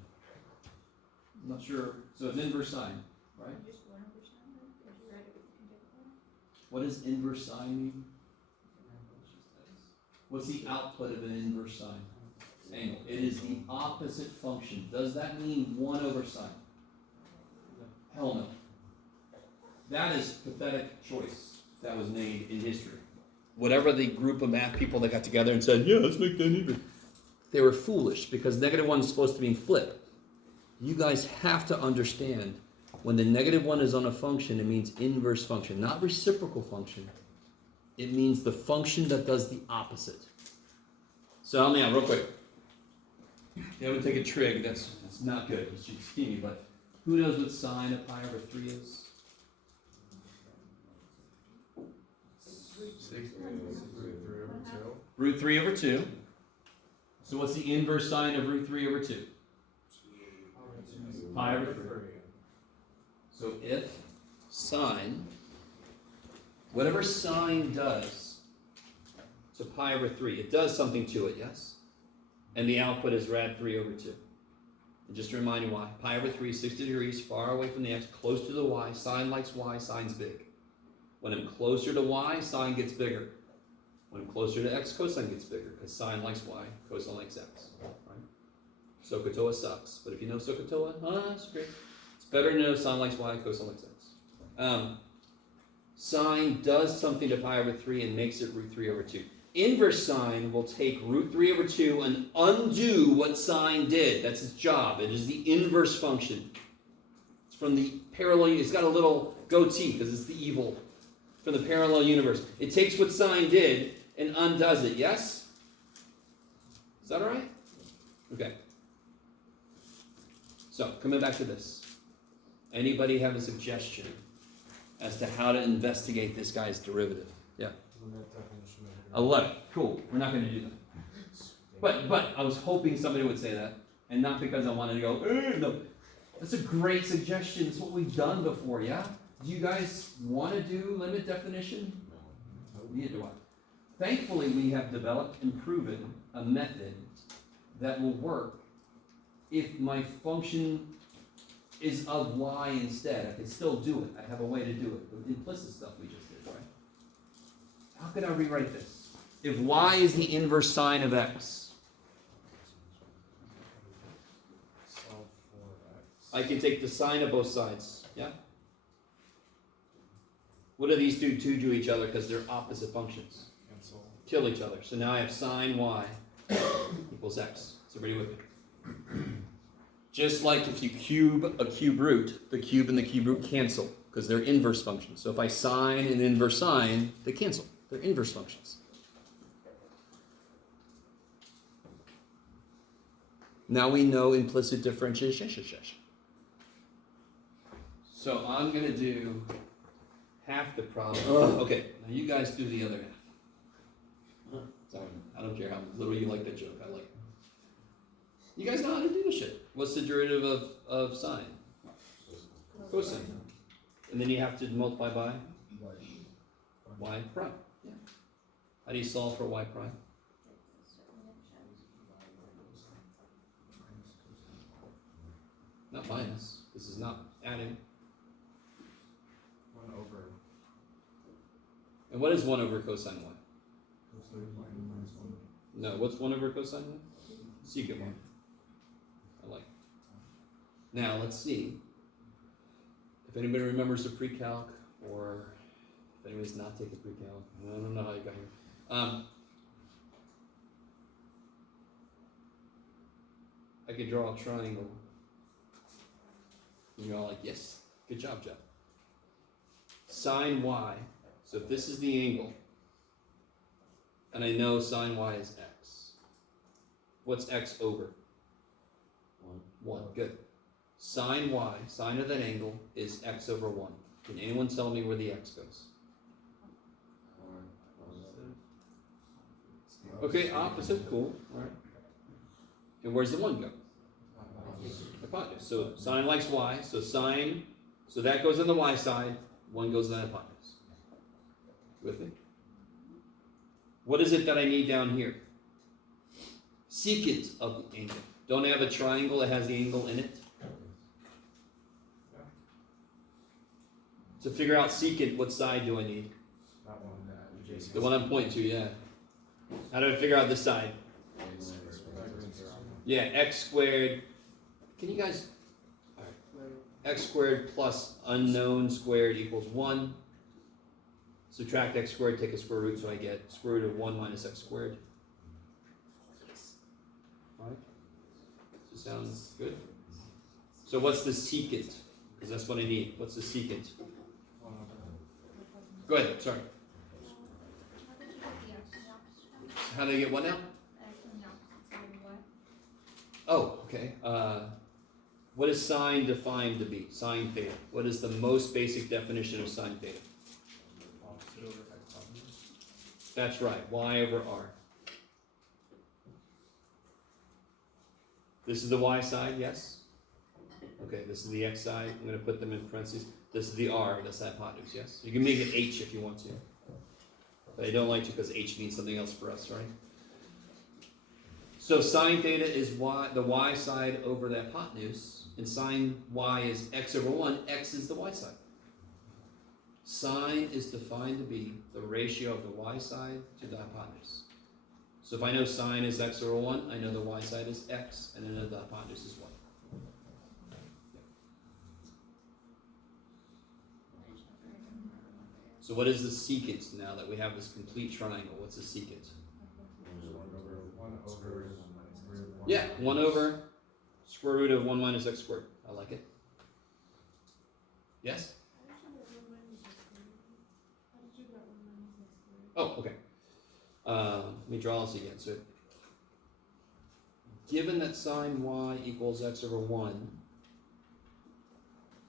I'm not sure. So it's inverse sine, right? Just 1 over sine, then? Or do you write it in different way? What does inverse sine mean? What's the output of an inverse sine? Angle. It is the opposite function. Does that mean 1 over sine? Hell no. That is pathetic choice that was made in history. Whatever the group of math people that got together and said, yeah, let's make that even. They were foolish because -1 is supposed to mean flip. You guys have to understand when the -1 is on a function, it means inverse function, not reciprocal function. It means the function that does the opposite. So help me out real quick. Yeah, we take a trig. That's not good. It's skinny, but who knows what sine of pi over 3 is? 6 3 over 2. Root 3 over 2. So what's the inverse sine of root 3 over 2? Pi over 3. So if sine, whatever sine does to pi over 3, it does something to it, yes? And the output is rad 3 over 2. And just to remind you why, pi over 3 is 60 degrees, far away from the x, close to the y. Sine likes y, sine's big. When I'm closer to y, sine gets bigger. When I'm closer to x, cosine gets bigger, because sine likes y, cosine likes x. Right? SOHCAHTOA sucks, but if you know SOHCAHTOA, it's great. It's better to know sine likes y, cosine likes x. Sine does something to pi over 3 and makes it root 3 over 2. Inverse sine will take root 3 over 2 and undo what sine did. That's its job. It is the inverse function. It's from the parallel, it's got a little goatee because it's the evil from the parallel universe. It takes what sine did and undoes it, yes? Is that all right? Okay. So, coming back to this. Anybody have a suggestion as to how to investigate this guy's derivative? Yeah. I love it. Cool. We're not going to do that. But I was hoping somebody would say that, and not because I wanted to go, no. That's a great suggestion. It's what we've done before, yeah? Do you guys want to do limit definition? Neither do I. Thankfully, we have developed and proven a method that will work if my function is of y instead. I can still do it. I have a way to do it. The implicit stuff we just did, right? How can I rewrite this? If y is the inverse sine of x, Solve for X. I can take the sine of both sides. Yeah? What do these two do each other because they're opposite functions? Cancel. Kill each other. So now I have sine y equals x. Is everybody with me? Just like if you cube a cube root, the cube and the cube root cancel because they're inverse functions. So if I sine and inverse sine, they cancel. They're inverse functions. Now we know implicit differentiation. So I'm going to do half the problem. Okay, now you guys do the other half. Sorry, I don't care how little you like that joke. I like it. You guys know how to do this shit. What's the derivative of sine? Cosine. And then you have to multiply by y prime. Yeah. How do you solve for y prime? Not minus. This is not adding. 1 over. And what is 1 over cosine y? No, what's 1 over cosine y? Secant 1. I like it. Now, let's see if anybody remembers the pre-calc, or if anybody's not taking pre-calc. I don't know how you got here. I could draw a triangle. And you're all like, yes, good job, Jeff. Sine y, so if this is the angle, and I know sine y is x. What's x over? 1. Good. Sine y, sine of that angle, is x over 1. Can anyone tell me where the x goes? Okay, opposite, cool. All right. And where's the 1 go? Hypotenuse. So sine likes y, so sine, so that goes on the y side, 1 goes on the hypotenuse. With me? What is it that I need down here? Secant of the angle. Don't I have a triangle that has the angle in it? To figure out secant, what side do I need? That one. Adjacent. The one I'm pointing to, yeah. How do I figure out this side? Yeah, x squared. Can you guys? All right. X squared plus unknown squared equals 1. Subtract x squared, take a square root, so I get square root of 1 minus x squared. All right. Does this sound good? So what's the secant? Because that's what I need. What's the secant? 1 over. Go ahead. Sorry. How do I get what now? Oh, okay. What is sine defined to be? Sine theta. What is the most basic definition of sine theta? Opposite over hypotenuse. That's right. Y over r. This is the y side, yes? Okay, this is the x side. I'm going to put them in parentheses. This is the r, that's the hypotenuse, yes? You can make it h if you want to. But I don't like to because h means something else for us, right? So sine theta is y, the y side over the hypotenuse, and sine y is x over 1. X is the y side. Sine is defined to be the ratio of the y side to the hypotenuse. So if I know sine is x over 1, I know the y side is x, and I know the hypotenuse is 1. So what is the secant now that we have this complete triangle? What's the secant? 1 over. Yeah, 1 over square root of 1 minus x squared. I like it. Yes? Oh, okay. Let me draw this again. So, given that sine y equals x over 1,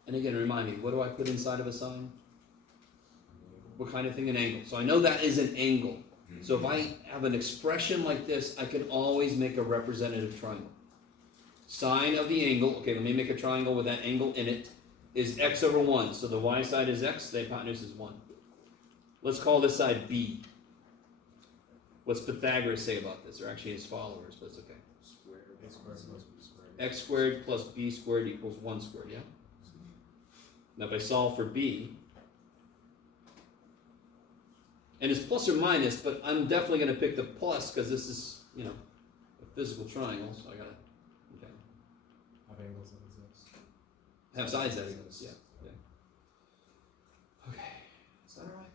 and again, remind me, what do I put inside of a sine? What kind of thing? An angle. So I know that is an angle. So if I have an expression like this, I can always make a representative triangle. Sine of the angle, okay, let me make a triangle with that angle in it, is x over 1. So the y side is x, the hypotenuse is 1. Let's call this side b. What's Pythagoras say about this? Or actually his followers, but it's okay. A squared plus B squared. X squared plus b squared equals 1 squared, yeah? Now if I solve for b, And it's plus or minus, but I'm definitely gonna pick the plus, cause this is, you know, a physical triangle, so I gotta, okay. Have angles that exist. Have sides that exist, yeah, yeah. Okay, is that all right?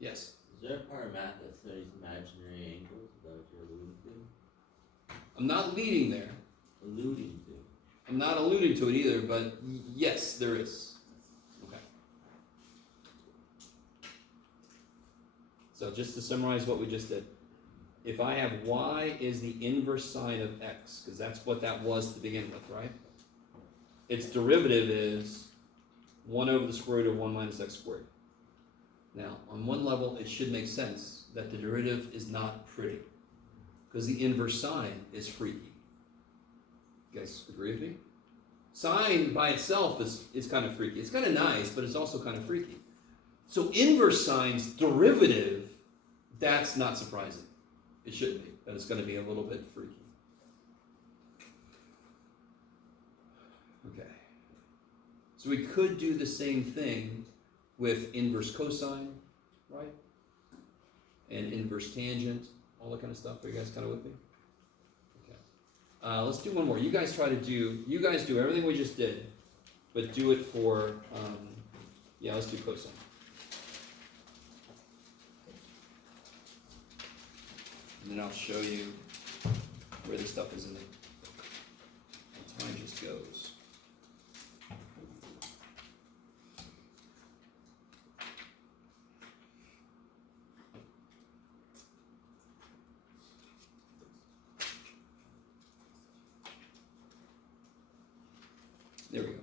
Yes, Is there a part of math that studies imaginary angles? Is that what you're alluding to? I'm not leading there. Alluding to. I'm not alluding to it either, but yes, there is. Okay. So just to summarize what we just did. If I have y is the inverse sine of x, because that's what that was to begin with, right? Its derivative is 1 over the square root of 1 minus x squared. Now, on one level, it should make sense that the derivative is not pretty, because the inverse sine is freaky. You guys agree with me? Sine by itself is kind of freaky. It's kind of nice, but it's also kind of freaky. So inverse sine's derivative, that's not surprising. It shouldn't be, but it's going to be a little bit freaky. Okay. So we could do the same thing with inverse cosine, right? And inverse tangent, all that kind of stuff. Are you guys kind of with me? Let's do one more. You guys do everything we just did, but do it for, let's do cosine. And then I'll show you where this stuff is in it. Time just goes. There we go.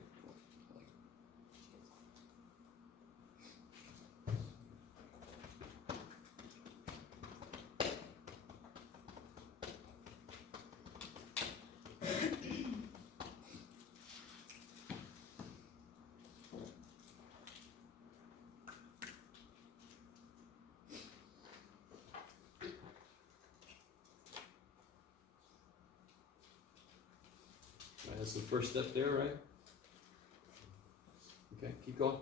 All right, that's the first step there, right? Okay, keep going.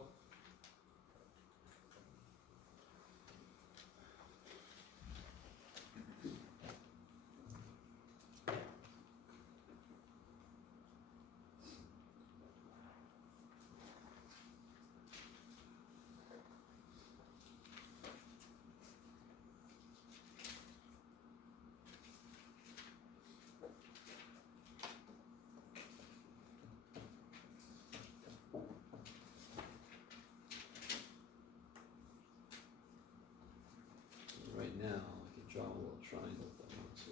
Right now, I can draw a little triangle if I want to.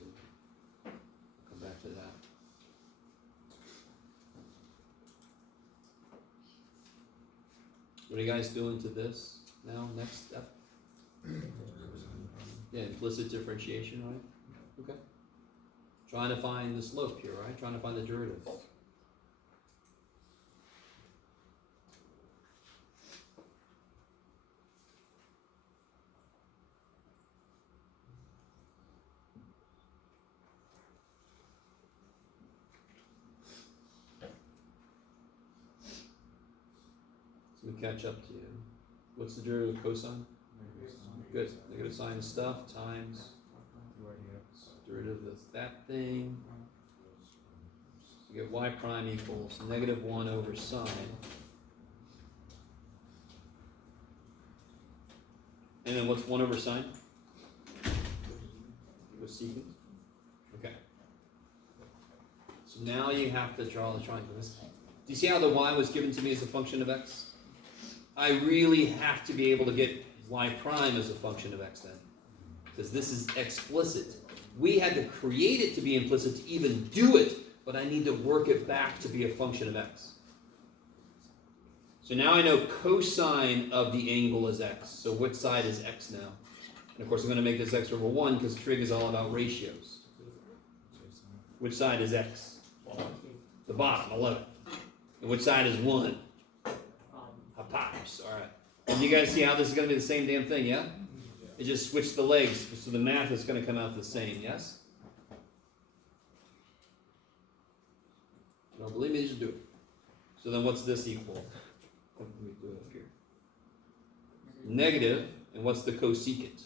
Come back to that. What are you guys doing to this now? Next step? Yeah, implicit differentiation, right? Okay. Trying to find the slope here, right? Trying to find the derivative. Let me catch up to you. What's the derivative of cosine? Good. Negative sine of stuff times derivative of that thing. You get y prime equals -1 over sine. And then what's 1 over sine? Cosecant. Okay. So now you have to draw the triangle. Do you see how the y was given to me as a function of x? I really have to be able to get y prime as a function of x then, because this is explicit. We had to create it to be implicit to even do it, but I need to work it back to be a function of x. So now I know cosine of the angle is x. So which side is x now? And of course I'm going to make this x over 1 because trig is all about ratios. Which side is x? The bottom, 11. And which side is 1? Hypotenuse, all right. And you guys see how this is going to be the same damn thing, yeah? It just switched the legs, so the math is going to come out the same, yes? No, believe me, just do it. So then what's this equal? Let me do it up here. negative, and what's the cosecant?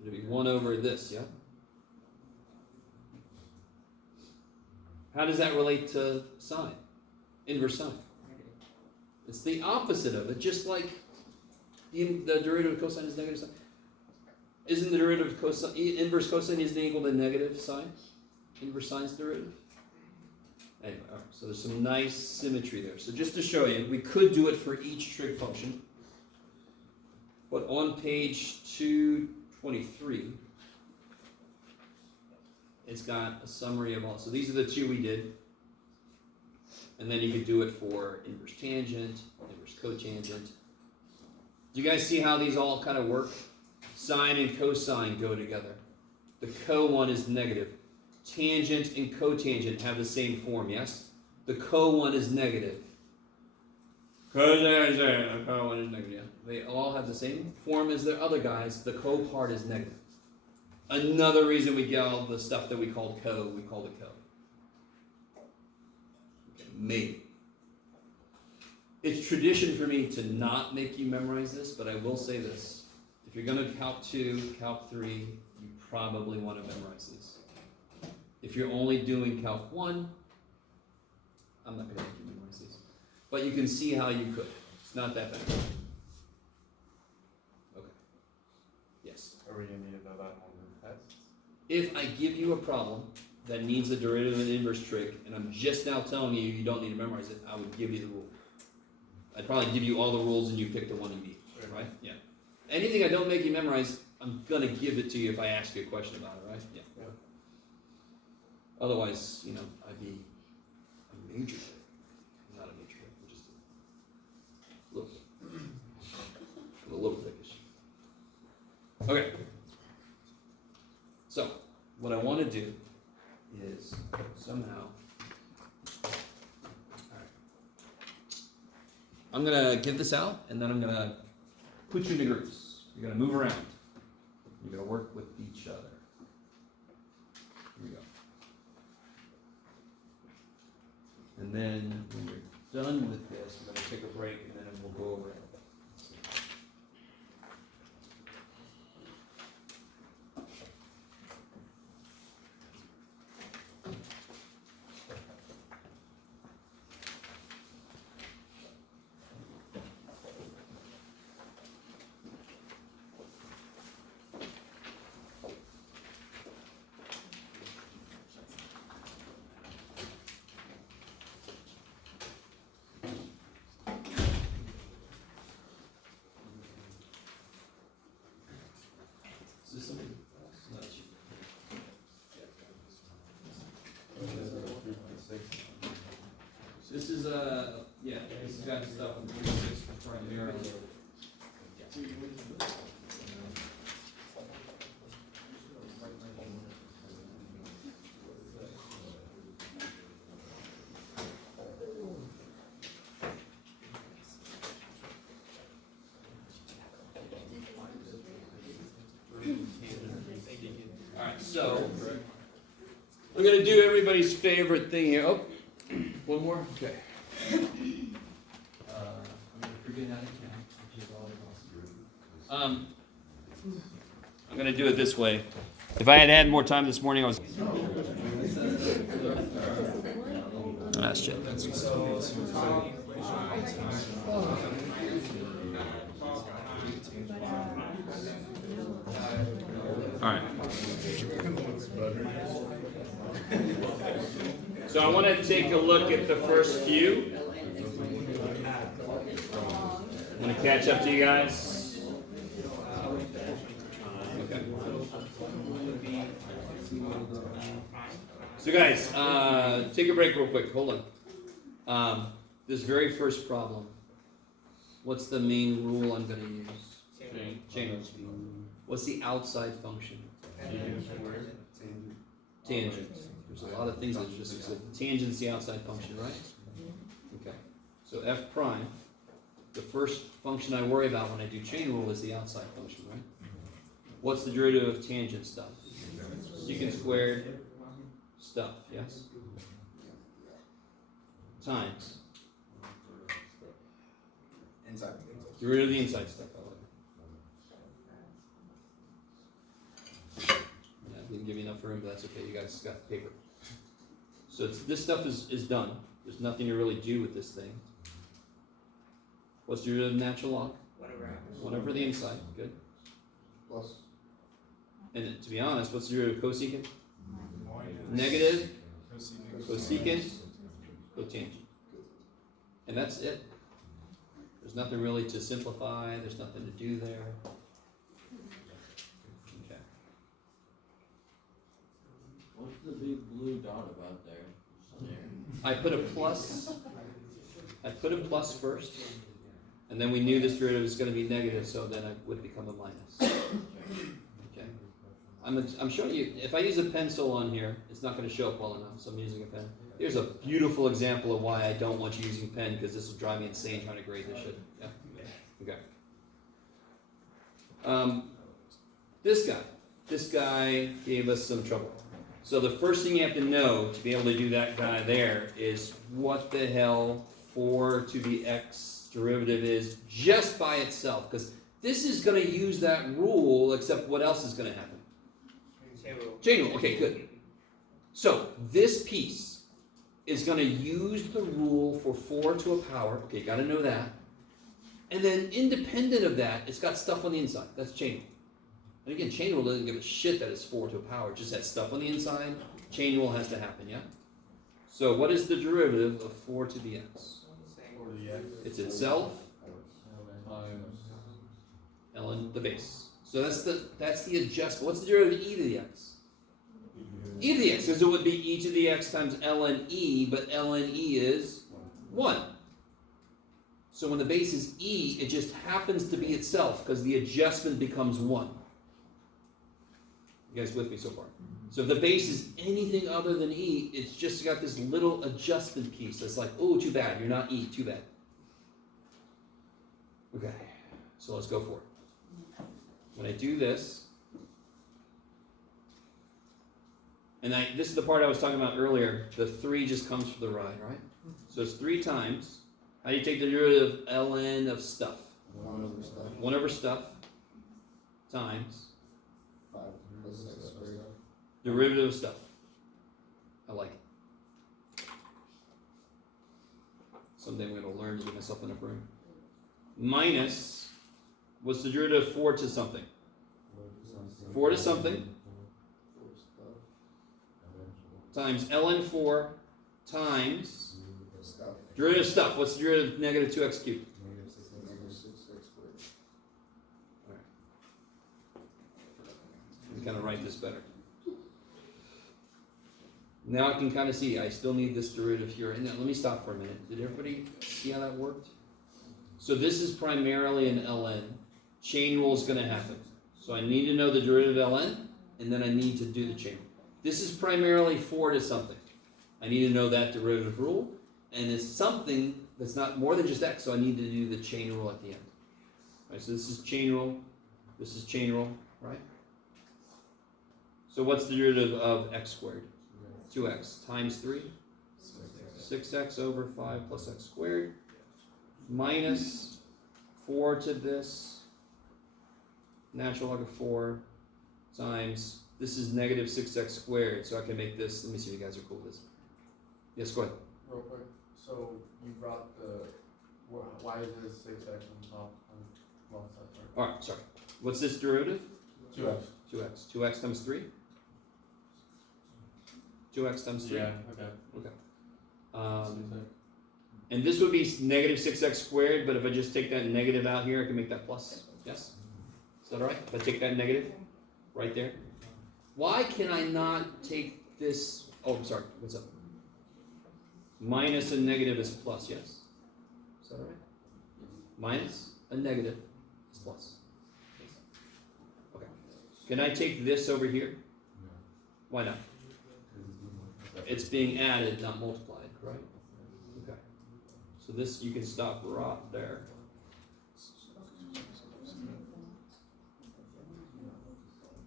It'll be 1 over this, yeah? How does that relate to sine? Inverse sine. It's the opposite of it, just like the derivative of cosine is negative sine. Isn't the derivative of cosine, inverse cosine isn't equal to negative sine? Inverse sine's derivative? Anyway, all right, so there's some nice symmetry there. So just to show you, we could do it for each trig function. But on page 223, it's got a summary of all. So these are the two we did. And then you could do it for inverse tangent, inverse cotangent. Do you guys see how these all kind of work? Sine and cosine go together. The co one is negative. Tangent and cotangent have the same form, yes? The co one is negative. The co one is negative, yeah. They all have the same form as their other guys. The co part is negative. Another reason we get all the stuff that we called co, we call it co. Okay, maybe. It's tradition for me to not make you memorize this, but I will say this. If you're going to Calc 2, Calc 3, you probably want to memorize these. If you're only doing Calc 1, I'm not going to make you memorize these. But you can see how you could. It's not that bad. Okay. Yes? Are we gonna need to know that on the tests? If I give you a problem that needs a derivative and inverse trig, and I'm just now telling you you don't need to memorize it, I would give you the rule. I'd probably give you all the rules and you pick the one you need, right? Yeah. Anything I don't make you memorize, I'm gonna give it to you if I ask you a question about it, right? Yeah. Yeah. Otherwise, you know, I'd be a major trig. Not a major trig, just a little bit. I'm a little thickish. Okay. So, what I want to do is somehow. Alright. I'm gonna give this out and then I'm gonna put you into groups. You're gonna move around. You're gonna work with each other. Here we go. And then when you're done with this, we're gonna take a break and then we'll go over it. Is this something else? No, it's you. So this is yeah, this has got stuff from 46 primarily. Alright, so I'm gonna do everybody's favorite thing here. Oh, one more? Okay. I'm gonna forget how to count, which is all it costs. I'm gonna do it this way. If I had had more time this morning, I was. Ah, shit. All right. So I want to take a look at the first few. I'm going to catch up to you guys. Okay. So guys, take a break real quick. Hold on. This very first problem. What's the main rule I'm going to use? Chain rule. What's the outside function? Tangent. There's a lot of things that just so tangent's the outside function, right? Okay. So f prime, the first function I worry about when I do chain rule is the outside function, right? What's the derivative of tangent stuff? Secant squared stuff, yes? Times Inside. Get rid of the inside stuff. I like it. Yeah, I didn't give you enough room, but that's okay. You guys got the paper. So this stuff is done. There's nothing to really do with this thing. What's the derivative of natural log? 1 over the inside. Good. Plus. And then, to be honest, what's the derivative of cosecant? Negative cosecant cotangent. And that's it. There's nothing really to simplify. There's nothing to do there. Okay. What's the big blue dot about there? Just there. I put a plus. I put a plus first, and then we knew this derivative was going to be negative, so then it would become a minus. Okay. I'm showing you. If I use a pencil on here, it's not going to show up well enough, so I'm using a pen. Here's a beautiful example of why I don't want you using pen, because this will drive me insane trying to grade this shit. Yeah. Okay. This guy gave us some trouble. So the first thing you have to know to be able to do that guy there is what the hell 4 to the x derivative is just by itself, because this is going to use that rule, except what else is going to happen? Chain rule. Okay, good. So this piece is going to use the rule for 4 to a power. Okay, got to know that. And then independent of that, it's got stuff on the inside. That's chain rule. And again, chain rule doesn't give a shit that it's 4 to a power. It just has stuff on the inside. Chain rule has to happen, yeah? So what is the derivative of 4 to the x? 4 to the x. It's itself, Times. ln the base. So that's the adjustment. What's the derivative of e to the x? E to the x, because it would be e to the x times ln e, but ln e is 1. So when the base is e, it just happens to be itself, because the adjustment becomes 1. You guys with me so far? So if the base is anything other than e, it's just got this little adjustment piece that's like, oh, too bad, you're not e, too bad. Okay, so let's go for it. When I do this, and this is the part I was talking about earlier, the 3 just comes for the ride, right? So it's 3 times. How do you take the derivative of ln of stuff? 1 over stuff. 1 over stuff times 5 plus x squared. derivative of stuff. I like it. Someday I'm going to learn to give myself enough room. Minus, what's the derivative of 4 to something? 4 to something times ln 4 times Stuff. derivative of stuff. What's the derivative of negative 2x cubed? Negative 6x squared. Let me kind of write this better. Now I can kind of see, I still need this derivative here. And let me stop for a minute. Did everybody see how that worked? So this is primarily an ln. Chain rule is going to happen. So I need to know the derivative of ln, and then I need to do the chain rule. This is primarily 4 to something. I need to know that derivative rule, and it's something that's not more than just x, so I need to do the chain rule at the end. All right, so this is chain rule, this is chain rule, right? So what's the derivative of x squared? 2x times 3? 6x over 5 plus x squared, minus 4 to this, natural log of 4, times, this is negative 6x squared, so I can make this, let me see if you guys are cool with this. Yes, go ahead. Real quick, so you brought why is there 6x on top on left side? Alright, sorry. What's this derivative? 2x. 2x. 2x times 3? 2x times 3? Yeah, okay. And this would be negative 6x squared, but if I just take that negative out here, I can make that plus. Yes? Is that alright? If I take that negative right there. Why can I not take this? Oh, I'm sorry. What's up? Minus a negative is plus, yes? Is that alright? Minus a negative is plus. Okay. Can I take this over here? Why not? It's being added, not multiplied, right? Okay. So this, you can stop right there.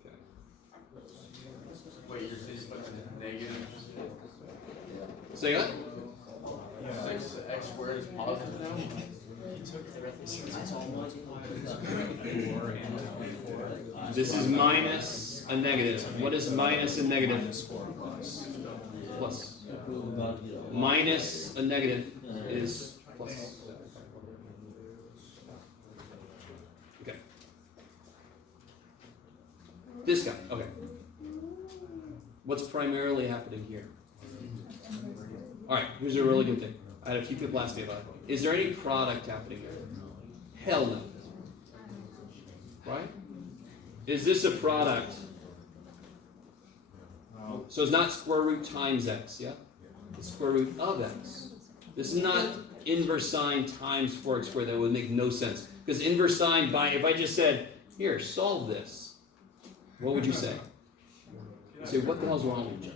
Okay. Wait, you're saying you put the negative? Say what? 6x squared is positive now? This is minus a negative. What is minus a negative? Plus. Minus a negative is plus. Okay. This guy, okay. What's primarily happening here? Alright, here's a really good thing. I had a few people ask me about it. Is there any product happening there? Hell no. Right? Is this a product? So it's not square root times x, yeah? It's square root of x. This is not inverse sine times 4x squared. That would make no sense. Because inverse sine, if I just said, here, solve this, what would you say? You say, what the hell's wrong with you?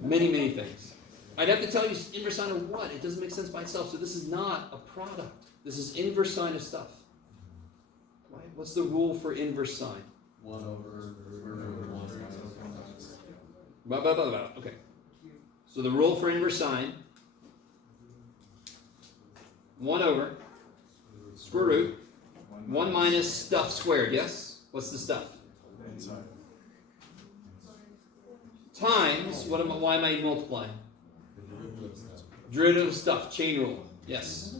Many, many things. I'd have to tell you inverse sine of what? It doesn't make sense by itself. So this is not a product. This is inverse sine of stuff. Right? What's the rule for inverse sine? 1 over Blah, blah, blah, blah. Okay. So the rule for inverse sine, 1 over square root, 1 minus stuff squared, yes? What's the stuff? Times, why am I multiplying? Derivative of stuff, chain rule, yes.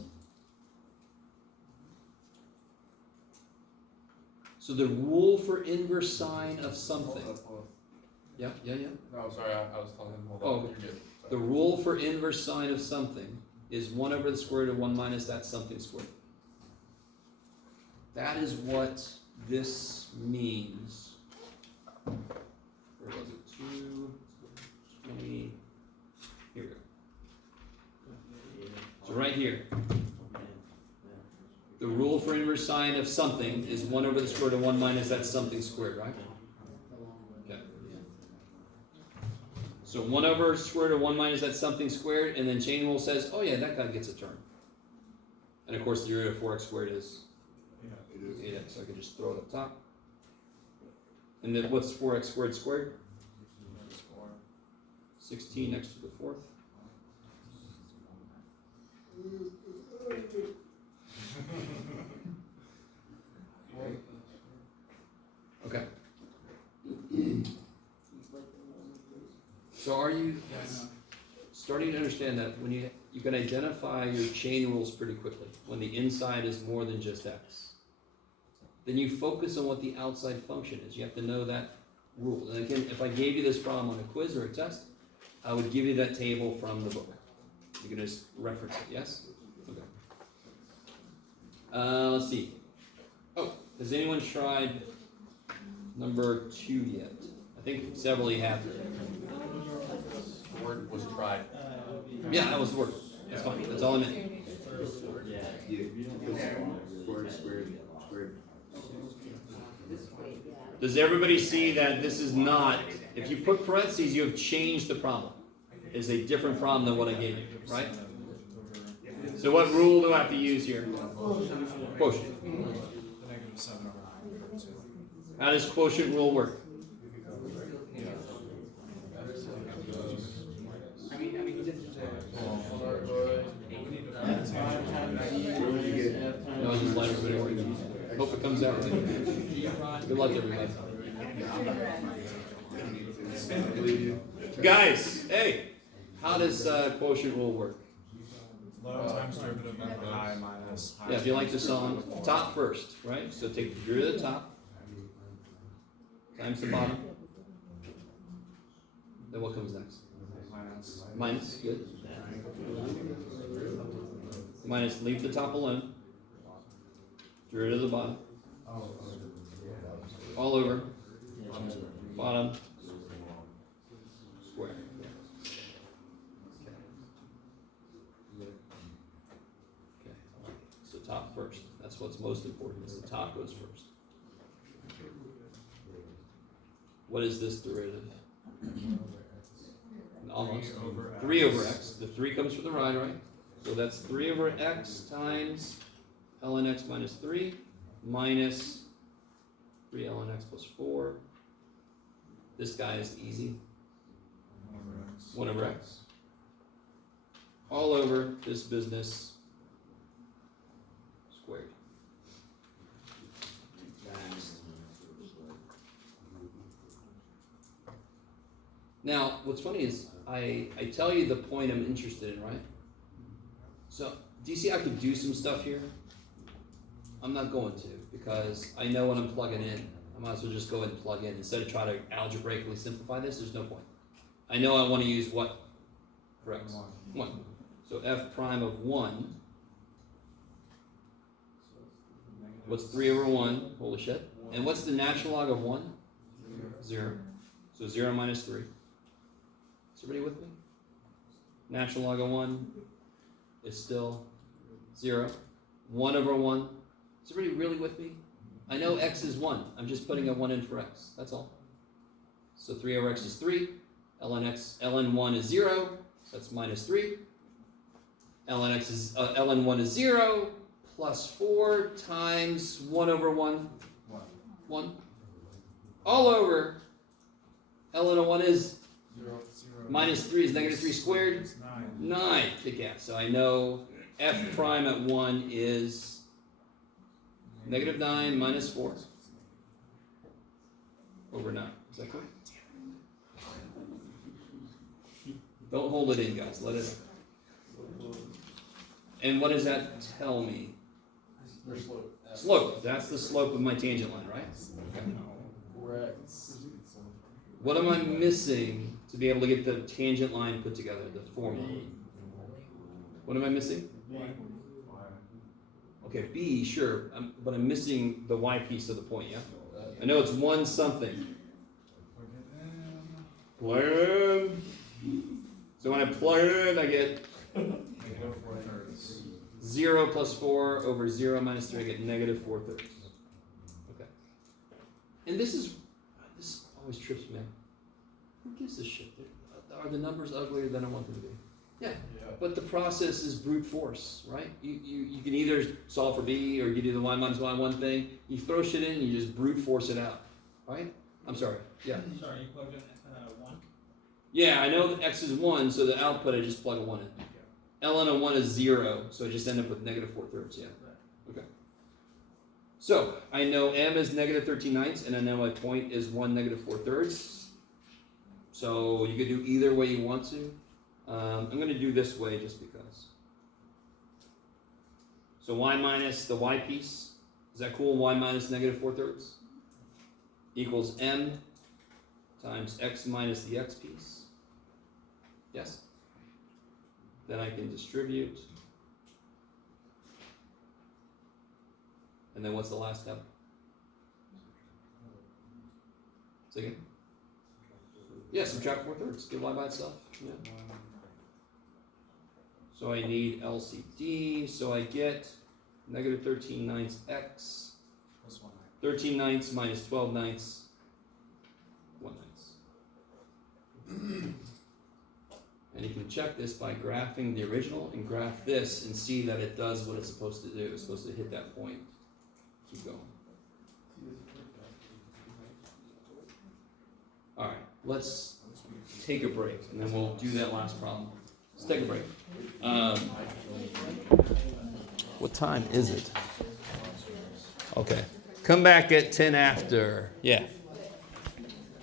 So the rule for inverse sine of something. Yeah. No, I'm sorry, I was telling him, hold Oh, on. You're good. The rule for inverse sine of something is 1 over the square root of 1 minus that something squared. That is what this means. Where was it? 220. Here we go. So right here, the rule for inverse sine of something is 1 over the square root of 1 minus that something squared, right? Okay. So 1 over square root of 1 minus that something squared, and then chain rule says, oh yeah, that guy gets a term. And of course the root of 4x squared is 8x, so I can just throw it up top. And then what's 4x squared squared? 16 next to the fourth. Okay. So are you starting to understand that when you can identify your chain rules pretty quickly when the inside is more than just x? Then you focus on what the outside function is. You have to know that rule. And again, if I gave you this problem on a quiz or a test, I would give you that table from the book. You can just reference it, yes? Okay. Let's see. Oh, has anyone tried number 2 yet? I think several of you have. Word was tried. Yeah, that was the word. That's fine. That's all I meant. Does everybody see that this is not, if you put parentheses, you have changed the problem. It's a different problem than what I gave you, right? So what rule do I have to use here? Quotient. How does quotient rule work? No, just let everybody work. Hope it comes out right. Good luck, everybody. Guys, hey, how does quotient rule work? Low times derivative of high minus high. Yeah, if you like the song, top first, right? So take the derivative of the top times the bottom. Then what comes next? Minus. Minus, good. Minus, leave the top alone. Derivative of the bottom. All over. Bottom. Square. Okay. So top first. That's what's most important. Is the top goes first. What is this derivative? Almost. 3 over x. The 3 comes from the right, right? So that's 3 over x times ln x minus 3 minus 3 ln x plus 4. This guy is easy. 1 over x. All over this business Now, what's funny is I tell you the point I'm interested in, right? So, do you see I could do some stuff here? I'm not going to, because I know what I'm plugging in. I might as well just go ahead and plug in. Instead of try to algebraically simplify this, there's no point. I know I want to use what for x? 1. So f prime of 1. What's 3 over 1? Holy shit. And what's the natural log of 1? 0. So 0 minus 3. Is everybody with me? Natural log of 1 is still 0. 1 over 1. Is everybody really with me? I know x is 1. I'm just putting a 1 in for x. That's all. So 3 over x is 3. ln 1 is 0. So that's minus 3. ln 1 is 0 plus 4 times 1 over 1. 1. All over. ln of 1 is 0. minus 3 is negative 3 squared. It's 9. 9. Kick ass. So I know f prime at 1 is negative 9 minus 4 over 9. Is that correct? Don't hold it in, guys. Let it. And what does that tell me? Their slope. Slope. That's the slope of my tangent line, right? Correct. What am I missing to be able to get the tangent line put together, the formula? What am I missing? Okay, B, sure, but I'm missing the y piece of the point, yeah? I know it's 1 something. Plug it in. So when I plug it in, I get Negative 4/3. 0 plus 4 over 0 minus 3, I get negative 4/3. Okay. And this always trips me out. Who gives a shit? Are the numbers uglier than I want them to be? Yeah. But the process is brute force, right? You can either solve for B or you do the y minus y1 thing. You throw shit in, you just brute force it out, right? I'm sorry. Yeah. Sorry, you plugged in 1? Yeah, I know that x is 1, so the output I just plug a 1 in. ln of 1 is 0, so I just end up with negative 4/3, yeah. Okay. So, I know m is negative 13/9, and I know my point is 1 negative 4/3. So, you could do either way you want to. I'm going to do this way just because. So, y minus the y piece, is that cool? Y minus negative 4/3 equals m times x minus the x piece. Yes? Then I can distribute. And then what's the last step? Say again? Yeah, subtract 4/3. Get y by itself. Yeah. So I need LCD. So I get negative 13/9 x. Plus 1. 13/9 minus 12/9. 1/9. And you can check this by graphing the original and graph this and see that it does what it's supposed to do. It's supposed to hit that point. Keep going. Alright, let's take a break and then we'll do that last problem. Let's take a break. What time is it? Okay. Come back at 10 after. Yeah.